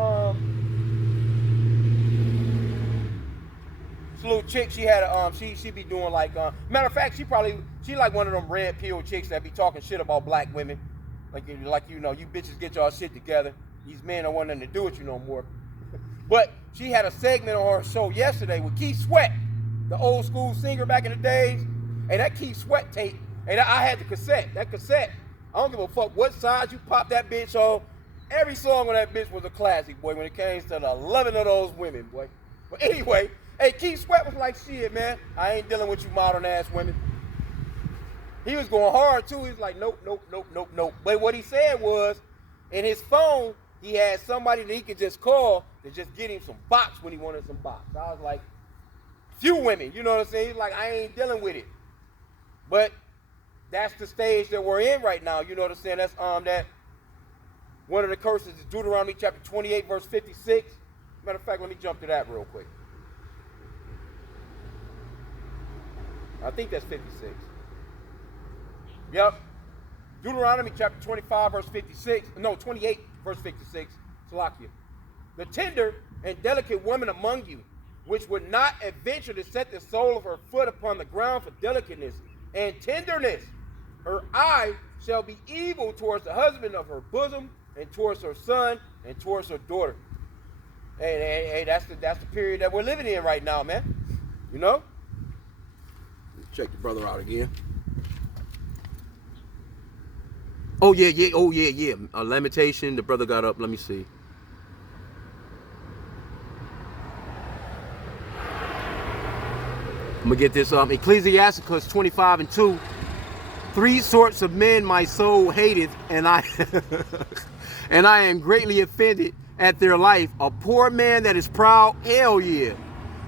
little chick. She had she be doing like matter of fact, she like one of them red pill chicks that be talking shit about black women, like you know, you bitches get y'all shit together. These men don't want nothing to do with you no more. But she had a segment on her show yesterday with Keith Sweat, the old school singer back in the days. And that Keith Sweat tape, and I had the cassette. That cassette, I don't give a fuck what side you pop that bitch on. Every song on that bitch was a classic, boy, when it came to the loving of those women, boy. But anyway, hey, Keith Sweat was like, shit, man, I ain't dealing with you modern-ass women. He was going hard, too. He was like, nope. But what he said was, in his phone, he had somebody that he could just call to just get him some box when he wanted some box. I was like, few women, you know what I'm saying? He's like, I ain't dealing with it. But that's the stage that we're in right now, you know what I'm saying? That's that. One of the curses is Deuteronomy chapter 28, verse 56. Matter of fact, let me jump to that real quick. I think that's 56. Yep. Deuteronomy chapter 25, verse 56. No, 28, verse 56. Salakia. The tender and delicate woman among you, which would not adventure to set the sole of her foot upon the ground for delicateness and tenderness, her eye shall be evil towards the husband of her bosom, and towards her son, and towards her daughter. Hey, that's the period that we're living in right now, man. You know? Check the brother out again. Oh yeah. A lamentation. The brother got up. Let me see. I'm gonna get this Ecclesiasticus 25:2. 3 sorts of men my soul hateth, and I and I am greatly offended at their life. A poor man that is proud, hell yeah.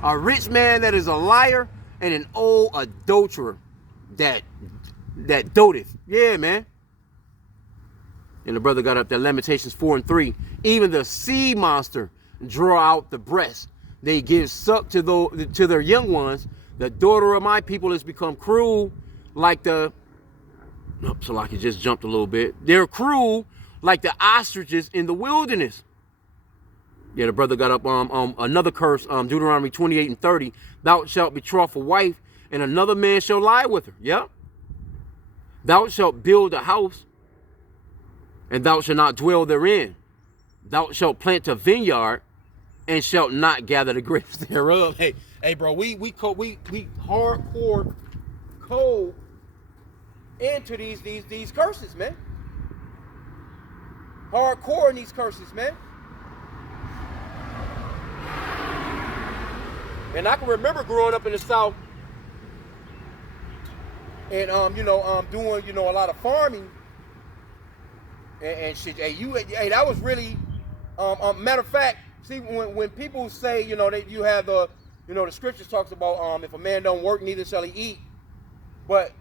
A rich man that is a liar, and an old adulterer that doteth. Yeah, man. And the brother got up there, Lamentations 4:3. Even the sea monster draw out the breast. They give suck to their young ones. The daughter of my people has become cruel like the... Oh, Salaki just jumped a little bit. They're cruel like the ostriches in the wilderness. Yeah, the brother got up another curse, Deuteronomy 28:30. Thou shalt betroth a wife, and another man shall lie with her. Yep. Thou shalt build a house, and thou shalt not dwell therein. Thou shalt plant a vineyard, and shalt not gather the grapes thereof. Hey, bro, we hardcore cold into these curses, man. Hardcore in these curses, man. And I can remember growing up in the South and doing a lot of farming and shit. Hey, that was really matter of fact. See, when people say that you have the the scriptures talks about if a man don't work, neither shall he eat. But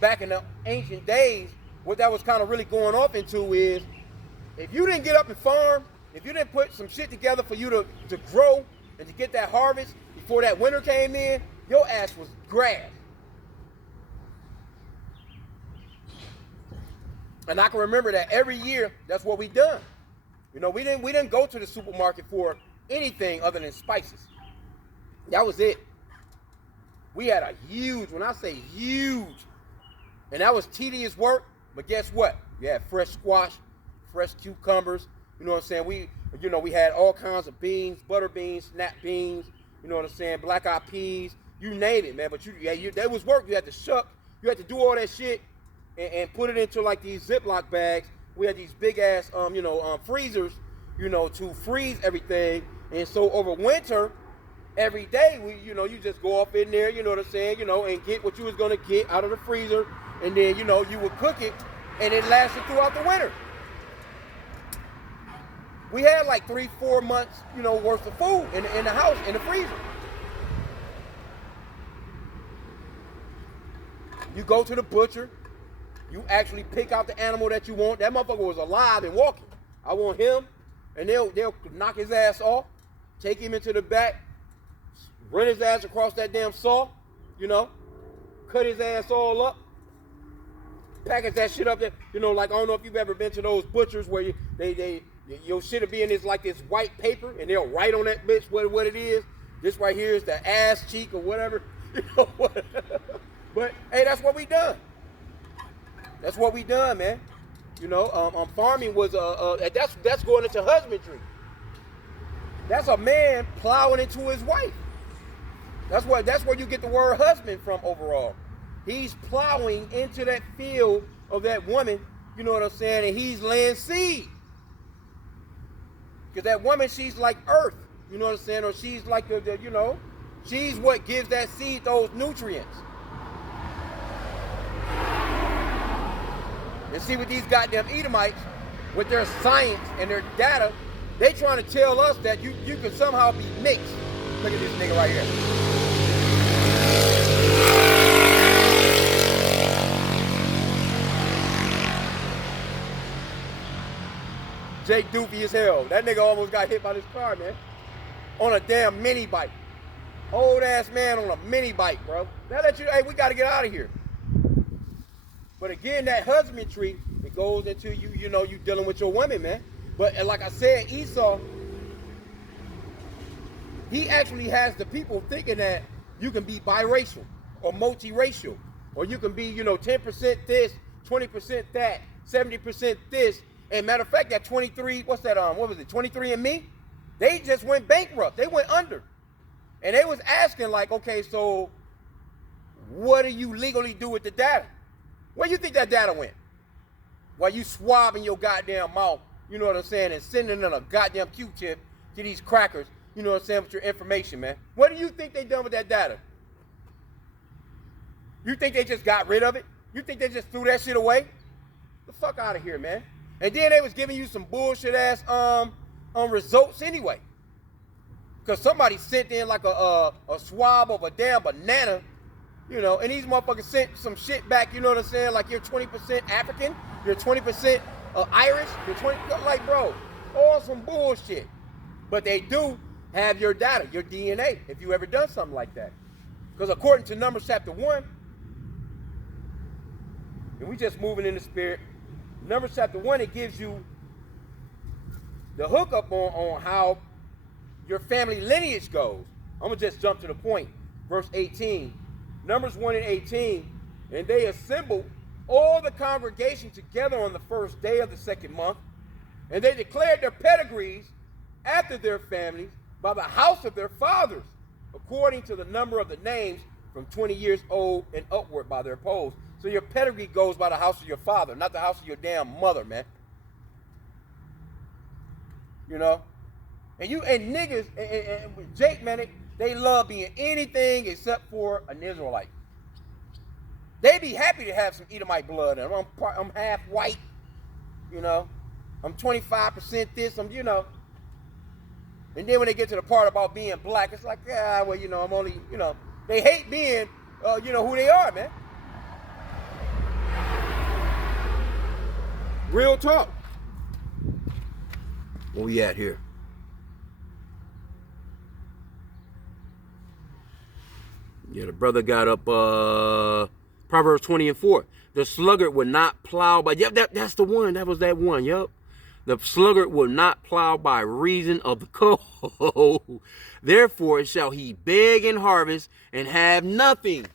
back in the ancient days, what that was kind of really going off into is if you didn't get up and farm, if you didn't put some shit together for you to grow and to get that harvest before that winter came in, your ass was grass. And I can remember that every year, that's what we done. We didn't go to the supermarket for anything other than spices. That was it. We had a huge, when I say huge, and that was tedious work, but guess what? We had fresh squash, fresh cucumbers, you know what I'm saying? We had all kinds of beans, butter beans, snap beans, you know what I'm saying? Black eyed peas, you name it, man. But that was work. You had to shuck, you had to do all that shit and put it into like these Ziploc bags. We had these big ass, freezers, to freeze everything. And so over winter, every day, you just go up in there, you know what I'm saying, and get what you was gonna get out of the freezer, and then, you would cook it, and it lasted throughout the winter. We had like 3-4 months, worth of food in the house, in the freezer. You go to the butcher, you actually pick out the animal that you want. That motherfucker was alive and walking. I want him, and they'll knock his ass off, take him into the back, run his ass across that damn saw, cut his ass all up, package that shit up there. Like, I don't know if you've ever been to those butchers where your shit will be in this white paper, and they'll write on that bitch what it is. This right here is the ass cheek or whatever. But hey, that's what we done. That's what we done, man. Farming was that's going into husbandry. That's a man plowing into his wife. That's where you get the word husband from overall. He's plowing into that field of that woman, you know what I'm saying, and he's laying seed. Because that woman, she's like earth, you know what I'm saying, or she's like she's what gives that seed those nutrients. And see, with these goddamn Edomites, with their science and their data, they trying to tell us that you can somehow be mixed. Look at this nigga right here. Jake doofy as hell. That nigga almost got hit by this car, man. On a damn mini bike. Old ass man on a mini bike, bro. Hey, we gotta get out of here. But again, that husbandry, it goes into you dealing with your woman, man. But like I said, Esau, he actually has the people thinking that you can be biracial or multiracial, or you can be, 10% this, 20% that, 70% this. And matter of fact, that 23, what was it, 23andMe? They just went bankrupt. They went under. And they was asking like, okay, so what do you legally do with the data? Where you think that data went? While you swabbing your goddamn mouth, you know what I'm saying, and sending in a goddamn Q-tip to these crackers, you know what I'm saying, with your information, man. What do you think they done with that data? You think they just got rid of it? You think they just threw that shit away? The fuck out of here, man. And then they was giving you some bullshit ass results anyway. Because somebody sent in like a swab of a damn banana, and these motherfuckers sent some shit back, you know what I'm saying? Like, you're 20% African, you're 20% Irish, you're 20, like, bro, all some bullshit. But they do have your data, your DNA, if you ever done something like that. Because according to Numbers chapter 1, and we just moving in the spirit, Numbers chapter 1, it gives you the hookup on how your family lineage goes. I'm going to just jump to the point. Verse 18. Numbers 1 and 18. And they assembled all the congregation together on the first day of the second month. And they declared their pedigrees after their families by the house of their fathers, according to the number of the names from 20 years old and upward by their polls. So your pedigree goes by the house of your father, not the house of your damn mother, man. And niggas, and Jake, man, They love being anything except for an Israelite. They be happy to have some Edomite blood in them. I'm half white, you know. I'm 25% this, I'm, you know. And then when they get to the part about being black, it's like, yeah, well, you know, I'm only, you know. They hate being, you know, who they are, man. Real talk. Where we at here? Yeah, the brother got up Proverbs 20:4. The sluggard would not plow by. Yep, that's the one. That was that one. Yep. The sluggard will not plow by reason of the cold. Therefore shall he beg and harvest and have nothing.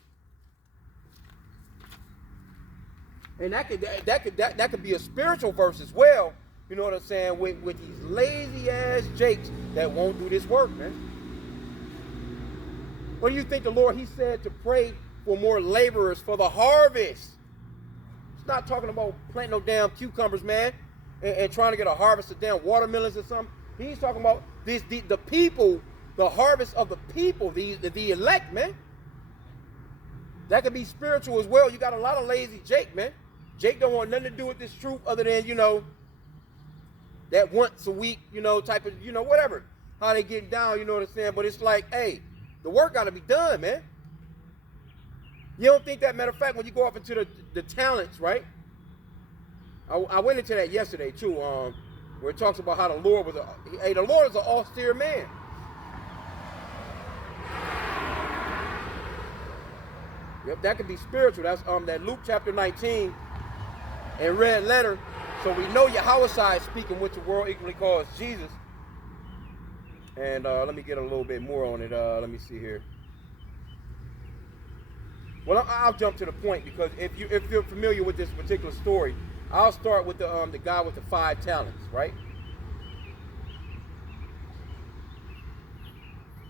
And that could be a spiritual verse as well. You know what I'm saying? With these lazy ass jakes that won't do this work, man. What do you think the Lord, he said to pray for more laborers for the harvest? It's not talking about planting no damn cucumbers, man, and trying to get a harvest of damn watermelons or something. He's talking about the people, the harvest of the people, the elect, man. That could be spiritual as well. You got a lot of lazy Jake, man. Jake don't want nothing to do with this truth other than, you know, that once a week, you know, type of, you know, whatever. How they getting down, you know what I'm saying? But it's like, hey, the work got to be done, man. You don't think that? Matter of fact, when you go up into the talents, right? I went into that yesterday too, where it talks about how the Lord was the Lord is an austere man. Yep, that could be spiritual. That's that Luke chapter 19 and red letter. So we know Yahweh is speaking, which the world equally calls Jesus. And let me get a little bit more on it. Let me see here. Well, I'll jump to the point, because if you're familiar with this particular story, I'll start with the guy with the 5 talents, right?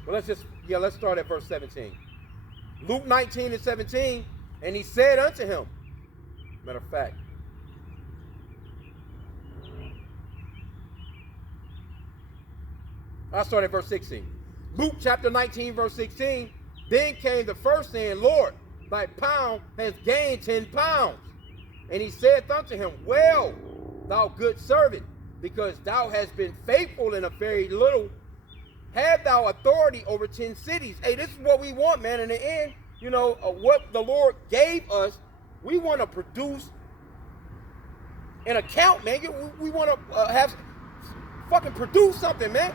Well, let's start at verse 17. Luke 19:17, and he said unto him, matter of fact, I'll start at verse 16. Luke chapter 19, verse 16, then came the first, saying, Lord, thy pound has gained 10 pounds. And he saith unto him, well, thou good servant, because thou hast been faithful in a very little, have thou authority over 10 cities. Hey, this is what we want, man. In the end, you know, what the Lord gave us, we want to produce an account, man. We want to have fucking produce something, man.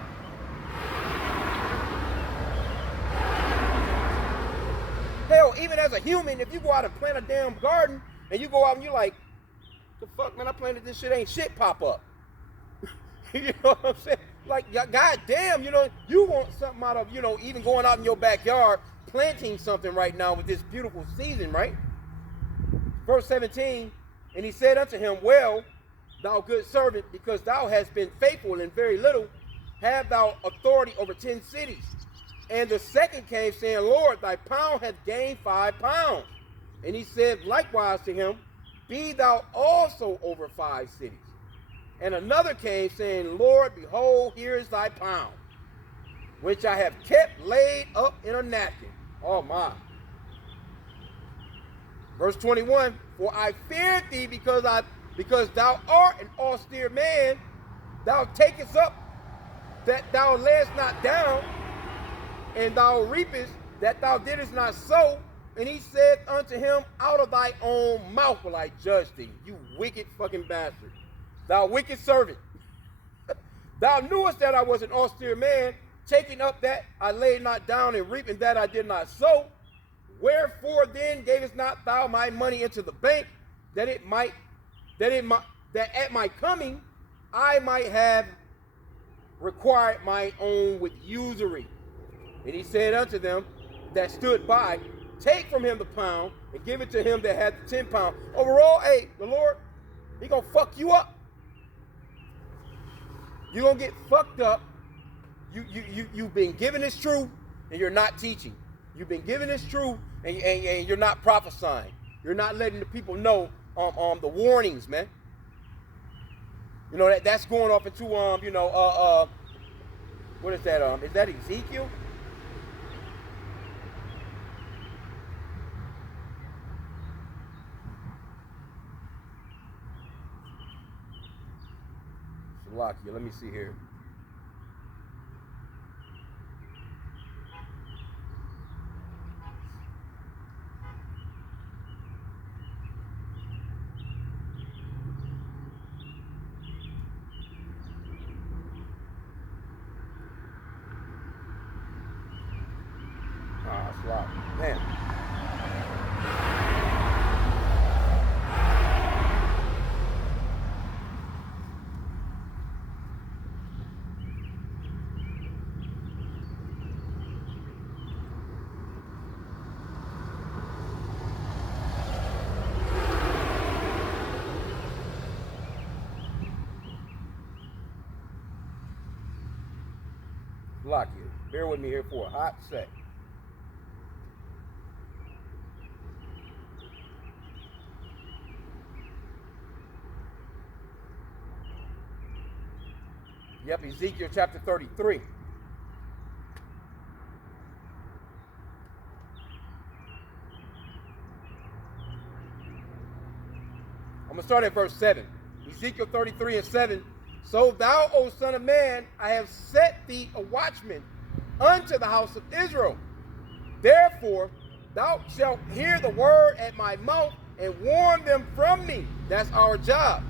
Hell, even as a human, if you go out and plant a damn garden, and you go out and you're like, the fuck, man, I planted this shit, ain't shit pop up. You know what I'm saying? Like, goddamn, you know, you want something out of, you know, even going out in your backyard, planting something right now with this beautiful season, right? Verse 17, and he said unto him, well, thou good servant, because thou hast been faithful in very little, have thou authority over 10 cities. And the second came, saying, Lord, thy pound hath gained 5 pounds. And he said likewise to him, be thou also over 5 cities. And another came, saying, Lord, behold, here is thy pound, which I have kept laid up in a napkin. Oh my. Verse 21, for I feared thee, because thou art an austere man, thou takest up that thou layest not down, and thou reapest that thou didst not sow. And he said unto him, out of thy own mouth will I judge thee, you wicked fucking bastard. Thou wicked servant. Thou knewest that I was an austere man, taking up that I laid not down, and reaping that I did not sow. Wherefore then gavest not thou my money into the bank, that at my coming I might have required my own with usury? And he said unto them that stood by, take from him the pound, and give it to him that had the 10 pounds. Overall, hey, the Lord, he gonna fuck you up. You're gonna get fucked up. You've been given this truth, and you're not teaching. You've been given this truth, and you're not prophesying. You're not letting the people know the warnings, man. You know, that's going off into you know, what is that? Is that Ezekiel? Block you. Let me see here. Ah, it's locked. Man. Block you. Bear with me here for a hot sec. Yep, Ezekiel chapter 33. I'm going to start at verse 7. Ezekiel 33 and 7. So thou, O son of man, I have set thee a watchman unto the house of Israel. Therefore, thou shalt hear the word at my mouth and warn them from me. That's our job.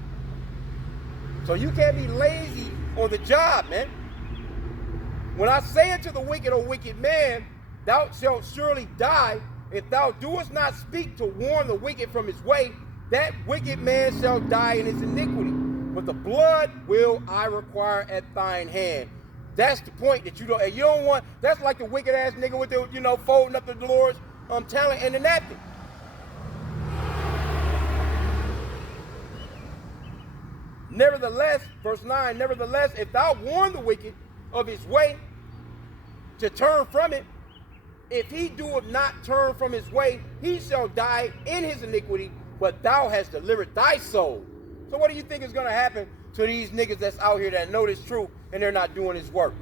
So you can't be lazy on the job, man. When I say unto the wicked, O wicked man, thou shalt surely die, if thou doest not speak to warn the wicked from his way, that wicked man shall die in his iniquity. But the blood will I require at thine hand. That's the point that you don't want. That's like the wicked ass nigga with the, folding up the Lord's talent and the napkin. Nevertheless, verse 9, nevertheless, if thou warn the wicked of his way to turn from it, if he doeth not turn from his way, he shall die in his iniquity, but thou hast delivered thy soul. So what do you think is going to happen to these niggas that's out here that know this truth and they're not doing his work?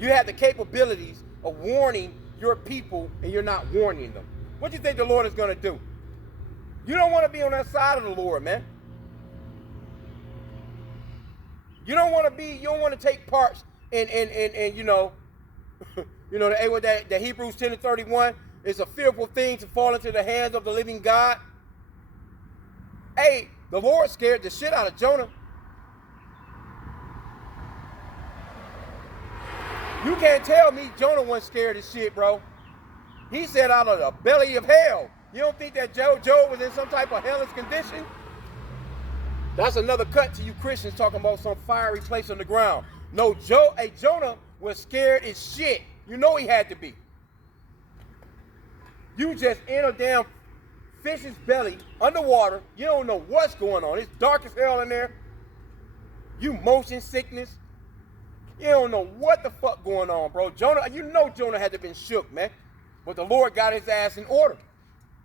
You have the capabilities of warning your people and you're not warning them. What do you think the Lord is going to do? You don't want to be on that side of the Lord, man. You don't want to take parts in the Hebrews 10 and 31 is a fearful thing to fall into the hands of the living God. Hey, the Lord scared the shit out of Jonah. You can't tell me Jonah wasn't scared of shit, bro. He said out of the belly of hell. You don't think that Job was in some type of hellish condition? That's another cut to you Christians talking about some fiery place on the ground. No, Jonah was scared as shit. You know he had to be. You just in a damn fish's belly, underwater. You don't know what's going on. It's dark as hell in there. You motion sickness. You don't know what the fuck going on, bro. Jonah had to have been shook, man. But the Lord got his ass in order.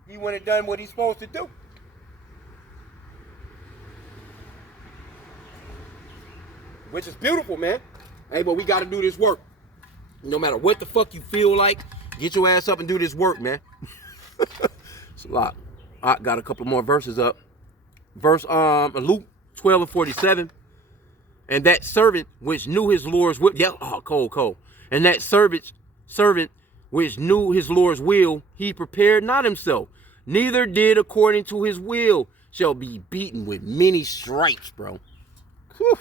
He went and done what he's supposed to do. Which is beautiful, man. Hey, but we got to do this work. No matter what the fuck you feel like, get your ass up and do this work, man. It's a lot. I got a couple more verses up. Verse Luke 12 and 47. And that servant which knew his Lord's will, cold. And that servant which knew his Lord's will, he prepared not himself, neither did according to his will, shall be beaten with many stripes, bro. Whew.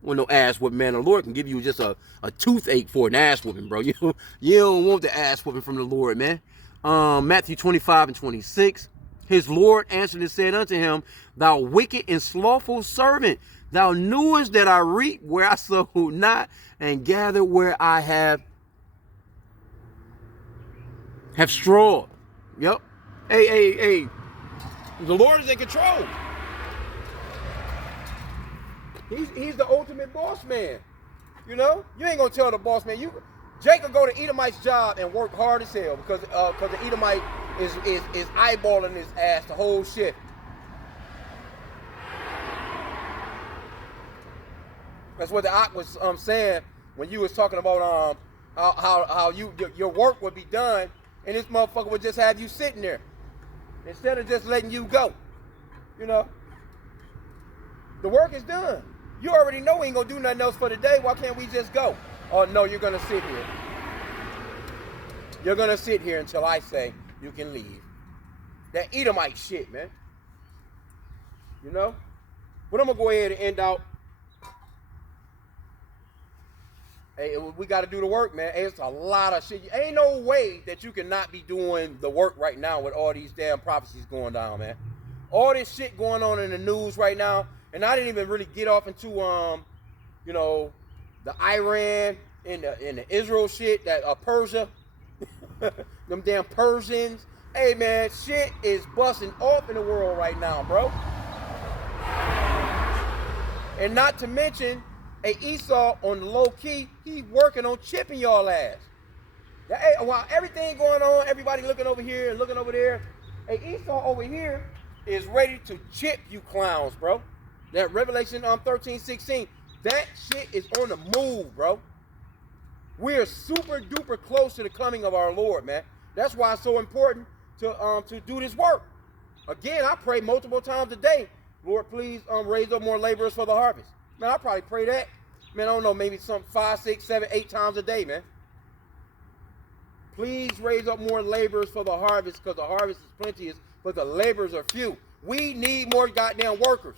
Well, no ass whooping, man. The Lord can give you just a toothache for an ass whooping, bro. You don't want the ass whooping from the Lord, man. Matthew 25 and 26. His Lord answered and said unto him, thou wicked and slothful servant, thou knewest that I reap where I sow not, and gather where I have strawed. Yep. Hey. The Lord is in control. He's the ultimate boss man. You know? You ain't gonna tell the boss man. Jacob go to Edomite's job and work hard as hell because the Edomite is eyeballing his ass the whole shit. That's what the Ak was saying when you was talking about how your work would be done, and this motherfucker would just have you sitting there instead of just letting you go. You know, the work is done. You already know we ain't gonna do nothing else for the day. Why can't we just go? Oh no, you're gonna sit here. You're gonna sit here until I say you can leave. That Edomite shit, man. You know? But I'm gonna go ahead and end out. Hey, we got to do the work, man. Hey, it's a lot of shit. Ain't no way that you can not be doing the work right now with all these damn prophecies going down, man. All this shit going on in the news right now, and I didn't even really get off into you know, the Iran and the Israel shit, that Persia, them damn Persians. Hey, man, shit is busting off in the world right now, bro. And not to mention, hey, Esau on the low key, he working on chipping y'all ass. Hey, while everything going on, everybody looking over here and looking over there, hey, Esau over here is ready to chip you clowns, bro. That Revelation 13:16, that shit is on the move, bro. We're super duper close to the coming of our Lord, man. That's why it's so important to do this work. Again, I pray multiple times a day, Lord, please raise up more laborers for the harvest. Man, I probably pray that, man, I don't know, maybe some 5, 6, 7, 8 times a day, man. Please raise up more laborers for the harvest, because the harvest is plenteous, but the laborers are few. We need more goddamn workers.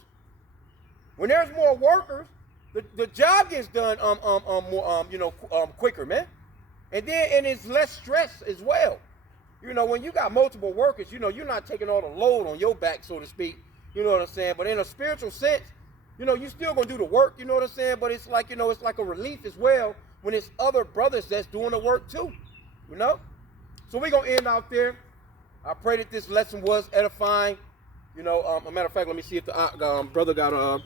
When there's more workers, the job gets done more quicker, man. And it's less stress as well. You know, when you got multiple workers, you know, you're not taking all the load on your back, so to speak. You know what I'm saying? But in a spiritual sense, you know, you still gonna do the work, you know what I'm saying? But it's like, you know, it's like a relief as well when it's other brothers that's doing the work too, you know? So we're gonna end out there. I pray that this lesson was edifying. You know, a matter of fact, let me see if the brother got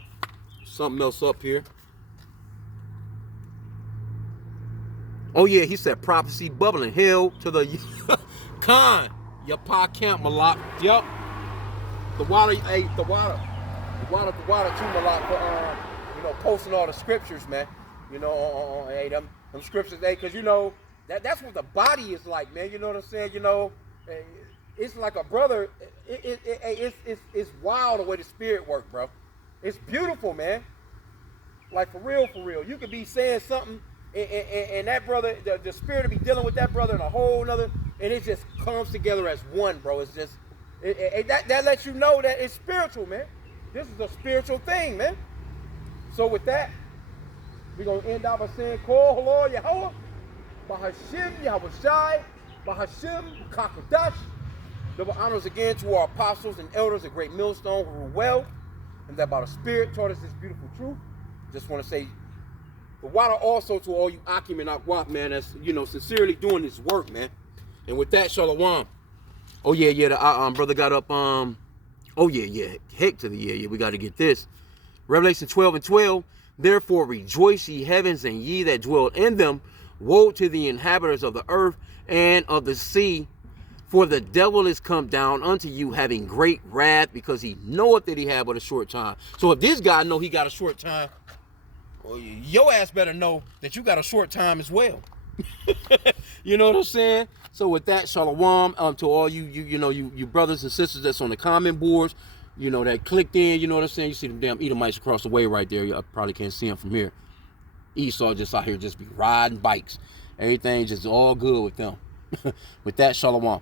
something else up here. Oh yeah, he said prophecy bubbling. Hell to the Khan, your pa camp Malak. Yep. The water too, Malak, for you know, posting all the scriptures, man. You know, hey, them scriptures, hey, because you know that's what the body is like, man. You know what I'm saying? You know, it's like a brother. It's wild the way the spirit works, bro. It's beautiful, man. Like for real, for real. You could be saying something, and that brother, the spirit will be dealing with that brother in a whole nother, and it just comes together as one, bro. It's just that lets you know that it's spiritual, man. This is a spiritual thing, man. So with that, we're gonna end out by saying, Kol Halo Yahweh, Bahashim Yahushai, Bahashim Kakadash. Double honors again to our apostles and elders, a great millstone who rule well, and that by the Spirit taught us this beautiful truth. Just want to say, but water also to all you Akim and Akwat, man, that's, you know, sincerely doing this work, man. And with that, Shalom. Oh yeah, the brother got up. Oh yeah, heck to the yeah. We got to get this. Revelation 12:12. Therefore rejoice, ye heavens, and ye that dwell in them. Woe to the inhabitants of the earth and of the sea, for the devil is come down unto you, having great wrath, because he knoweth that he had but a short time. So if this guy know he got a short time, well, your ass better know that you got a short time as well. You know what I'm saying? So with that, shalom to all you brothers and sisters that's on the comment boards, you know, that clicked in, you know what I'm saying? You see them damn Edomites across the way right there. You probably can't see them from here. Esau just out here just be riding bikes. Everything just all good with them. With that, shalom.